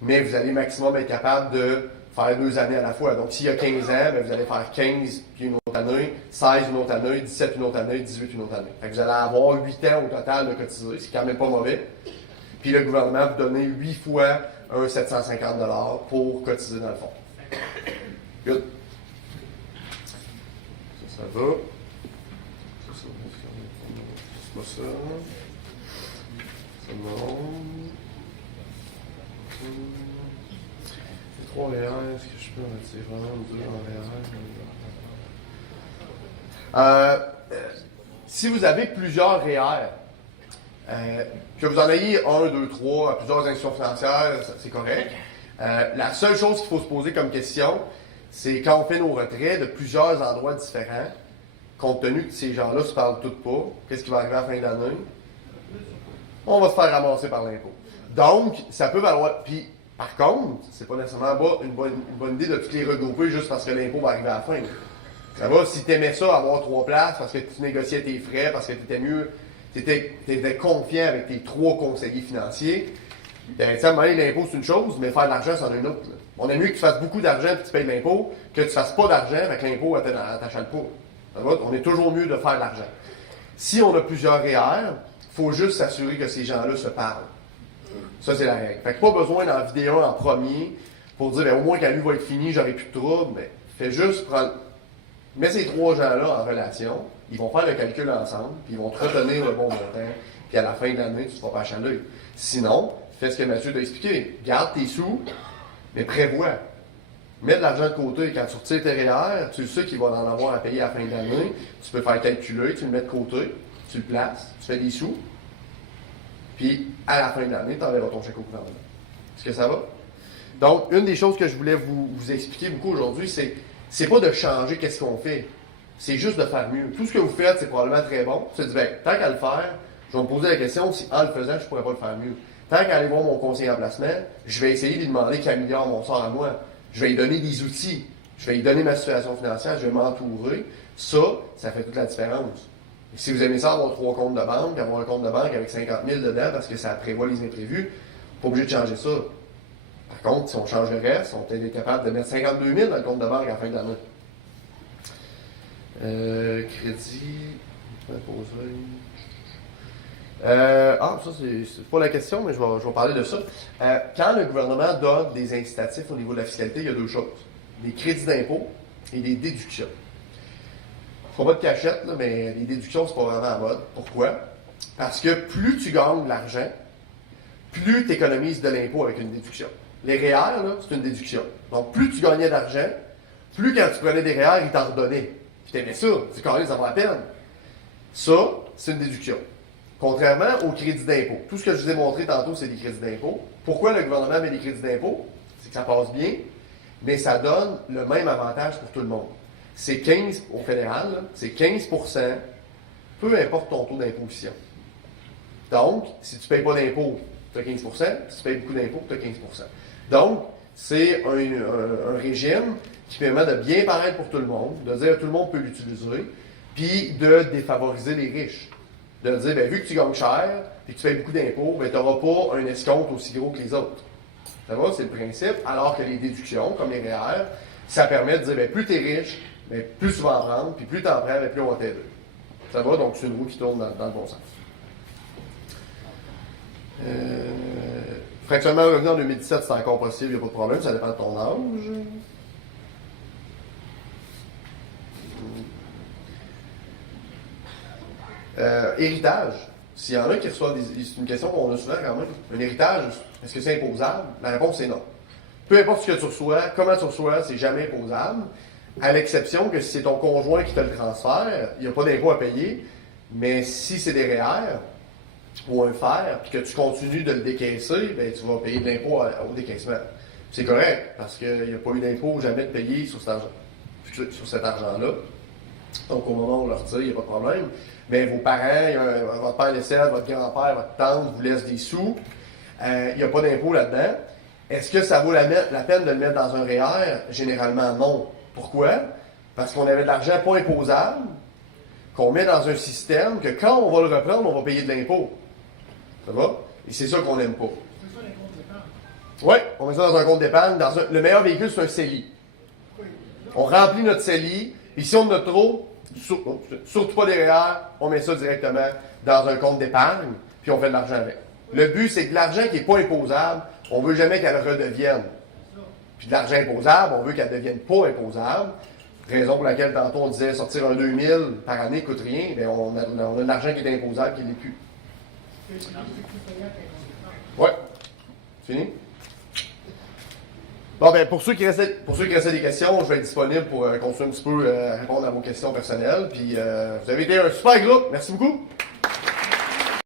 Mais vous allez maximum être capable de faire 2 années à la fois. Donc, s'il y a 15 ans, ben, vous allez faire 15 puis une autre année, 16 une autre année, 17 une autre année, 18 une autre année. Fait que vous allez avoir 8 ans au total de cotiser. C'est quand même pas mauvais. Puis le gouvernement va vous donner 8 fois un 750 $ pour cotiser dans le fond. Good. Ça va. C'est pas ça. C'est bon. C'est 3 RR. Est-ce que je peux en retirer un, 2 en RR? Si vous avez plusieurs REER, que vous en ayez 1, 2, 3 à plusieurs institutions financières, c'est correct. La seule chose qu'il faut se poser comme question, c'est quand on fait nos retraits de plusieurs endroits différents, compte tenu que ces gens-là ne se parlent tous pas, qu'est-ce qui va arriver à la fin d'année? On va se faire ramasser par l'impôt. Donc, ça peut valoir. Puis, par contre, c'est pas nécessairement une bonne idée de tous les regrouper juste parce que l'impôt va arriver à la fin. Ça va, si tu aimais ça, avoir 3 places, parce que tu négociais tes frais, parce que tu étais confiant avec tes 3 conseillers financiers, bien, à un moment donné, l'impôt, c'est une chose, mais faire de l'argent, c'en est une autre. Là. On aime mieux que tu fasses beaucoup d'argent et que tu payes l'impôt, que tu fasses pas d'argent avec l'impôt à t'achale pas. Ça va? On est toujours mieux de faire de l'argent. Si on a plusieurs REER, il faut juste s'assurer que ces gens-là se parlent. Ça, c'est la règle. Fait que pas besoin d'en vider un en premier pour dire, bien, au moins quand lui va être fini, j'aurai plus de trouble. Mais fais juste prendre. Mets ces 3 gens-là en relation, ils vont faire le calcul ensemble, puis ils vont te retenir le bon montant, puis à la fin de l'année, tu ne te feras pas achaler. Sinon, fais ce que Mathieu t'a expliqué. Garde tes sous, mais prévois. Mets de l'argent de côté. Quand tu retires tes REER, tu sais qu'il va en avoir à payer à la fin de l'année. Tu peux faire calculer, tu le mets de côté, tu le places, tu fais des sous, puis à la fin de l'année, tu enlèveras ton chèque au gouvernement. Est-ce que ça va? Donc, une des choses que je voulais vous expliquer beaucoup aujourd'hui, c'est pas de changer qu'est-ce qu'on fait. C'est juste de faire mieux. Tout ce que vous faites, c'est probablement très bon. Tu te dis, bien, tant qu'à le faire, je vais me poser la question si en le faisant, je pourrais pas le faire mieux. Tant qu'à aller voir mon conseiller en placement, je vais essayer de lui demander qu'il améliore mon sort à moi. Je vais lui donner des outils. Je vais lui donner ma situation financière. Je vais m'entourer. Ça fait toute la différence. Et si vous aimez ça, avoir 3 comptes de banque, avoir un compte de banque avec 50 000 dedans parce que ça prévoit les imprévus, pas obligé de changer ça. Par contre, si on change le reste, on est capable de mettre 52 000 dans le compte de banque à la fin de l'année. Crédit. Ça, c'est pas la question, mais je vais parler de ça. Quand le gouvernement donne des incitatifs au niveau de la fiscalité, il y a 2 choses. Des crédits d'impôt et des déductions. Faut pas de cachette, là, mais les déductions, c'est pas vraiment à mode. Pourquoi? Parce que plus tu gagnes de l'argent, plus tu économises de l'impôt avec une déduction. Les REER, là, c'est une déduction. Donc, plus tu gagnais d'argent, plus quand tu prenais des REER, ils t'en redonnaient. Puis t'aimais ça. Tu dis, ça vaut la peine. Ça, c'est une déduction. Contrairement au crédit d'impôt. Tout ce que je vous ai montré tantôt, c'est des crédits d'impôt. Pourquoi le gouvernement met des crédits d'impôt? C'est que ça passe bien, mais ça donne le même avantage pour tout le monde. C'est 15, au fédéral, là, c'est 15 %, peu importe ton taux d'imposition. Donc, si tu ne payes pas d'impôt, tu as 15 %. Si tu payes beaucoup d'impôt, tu as 15 %. Donc, c'est un régime qui permet de bien paraître pour tout le monde, de dire que tout le monde peut l'utiliser, puis de défavoriser les riches. De dire, bien, vu que tu gagnes cher, puis que tu payes beaucoup d'impôts, ben, tu n'auras pas un escompte aussi gros que les autres. Ça va, c'est le principe. Alors que les déductions, comme les REER, ça permet de dire, bien, plus tu es riche, bien, plus tu vas en prendre, puis plus tu en prends, bien, plus on va t'aider. Ça va, donc c'est une roue qui tourne dans le bon sens. Fractionnement revenu en 2017, c'est encore possible, il n'y a pas de problème, ça dépend de ton âge. Héritage. S'il y en a qui reçoivent c'est une question qu'on a souvent quand même. Un héritage, est-ce que c'est imposable? La réponse est non. Peu importe ce que tu reçois, comment tu reçois, c'est jamais imposable. À l'exception que si c'est ton conjoint qui te le transfère, il n'y a pas d'impôt à payer. Mais si c'est des REER, ou un fer, puis que tu continues de le décaisser, ben, tu vas payer de l'impôt au décaissement. C'est correct, parce qu'il n'y a pas eu d'impôt jamais de payer sur cet argent-là. Donc, au moment où on le retire, il n'y a pas de problème. Mais vos parents, votre père décède, votre grand-père, votre tante vous laisse des sous. Il n'y a pas d'impôt là-dedans. Est-ce que ça vaut la peine de le mettre dans un REER? Généralement, non. Pourquoi? Parce qu'on avait de l'argent pas imposable, qu'on met dans un système que quand on va le reprendre, on va payer de l'impôt. Ça va? Et c'est ça qu'on n'aime pas. C'est ça les comptes d'épargne. Oui, on met ça dans un compte d'épargne. Le meilleur véhicule, c'est un CELI. On remplit notre CELI, puis si on en a trop, surtout pas des REER, on met ça directement dans un compte d'épargne, puis on fait de l'argent avec. Le but, c'est que l'argent qui n'est pas imposable, on ne veut jamais qu'elle redevienne. Puis de l'argent imposable, on veut qu'elle ne devienne pas imposable. Raison pour laquelle, tantôt, on disait sortir un 2000 par année ne coûte rien. Bien, on a de l'argent qui est imposable qui n'est plus. Oui. Fini? Bon, ben, pour ceux qui restaient des questions, je vais être disponible pour continuer un petit peu à répondre à vos questions personnelles. Puis, vous avez été un super groupe. Merci beaucoup.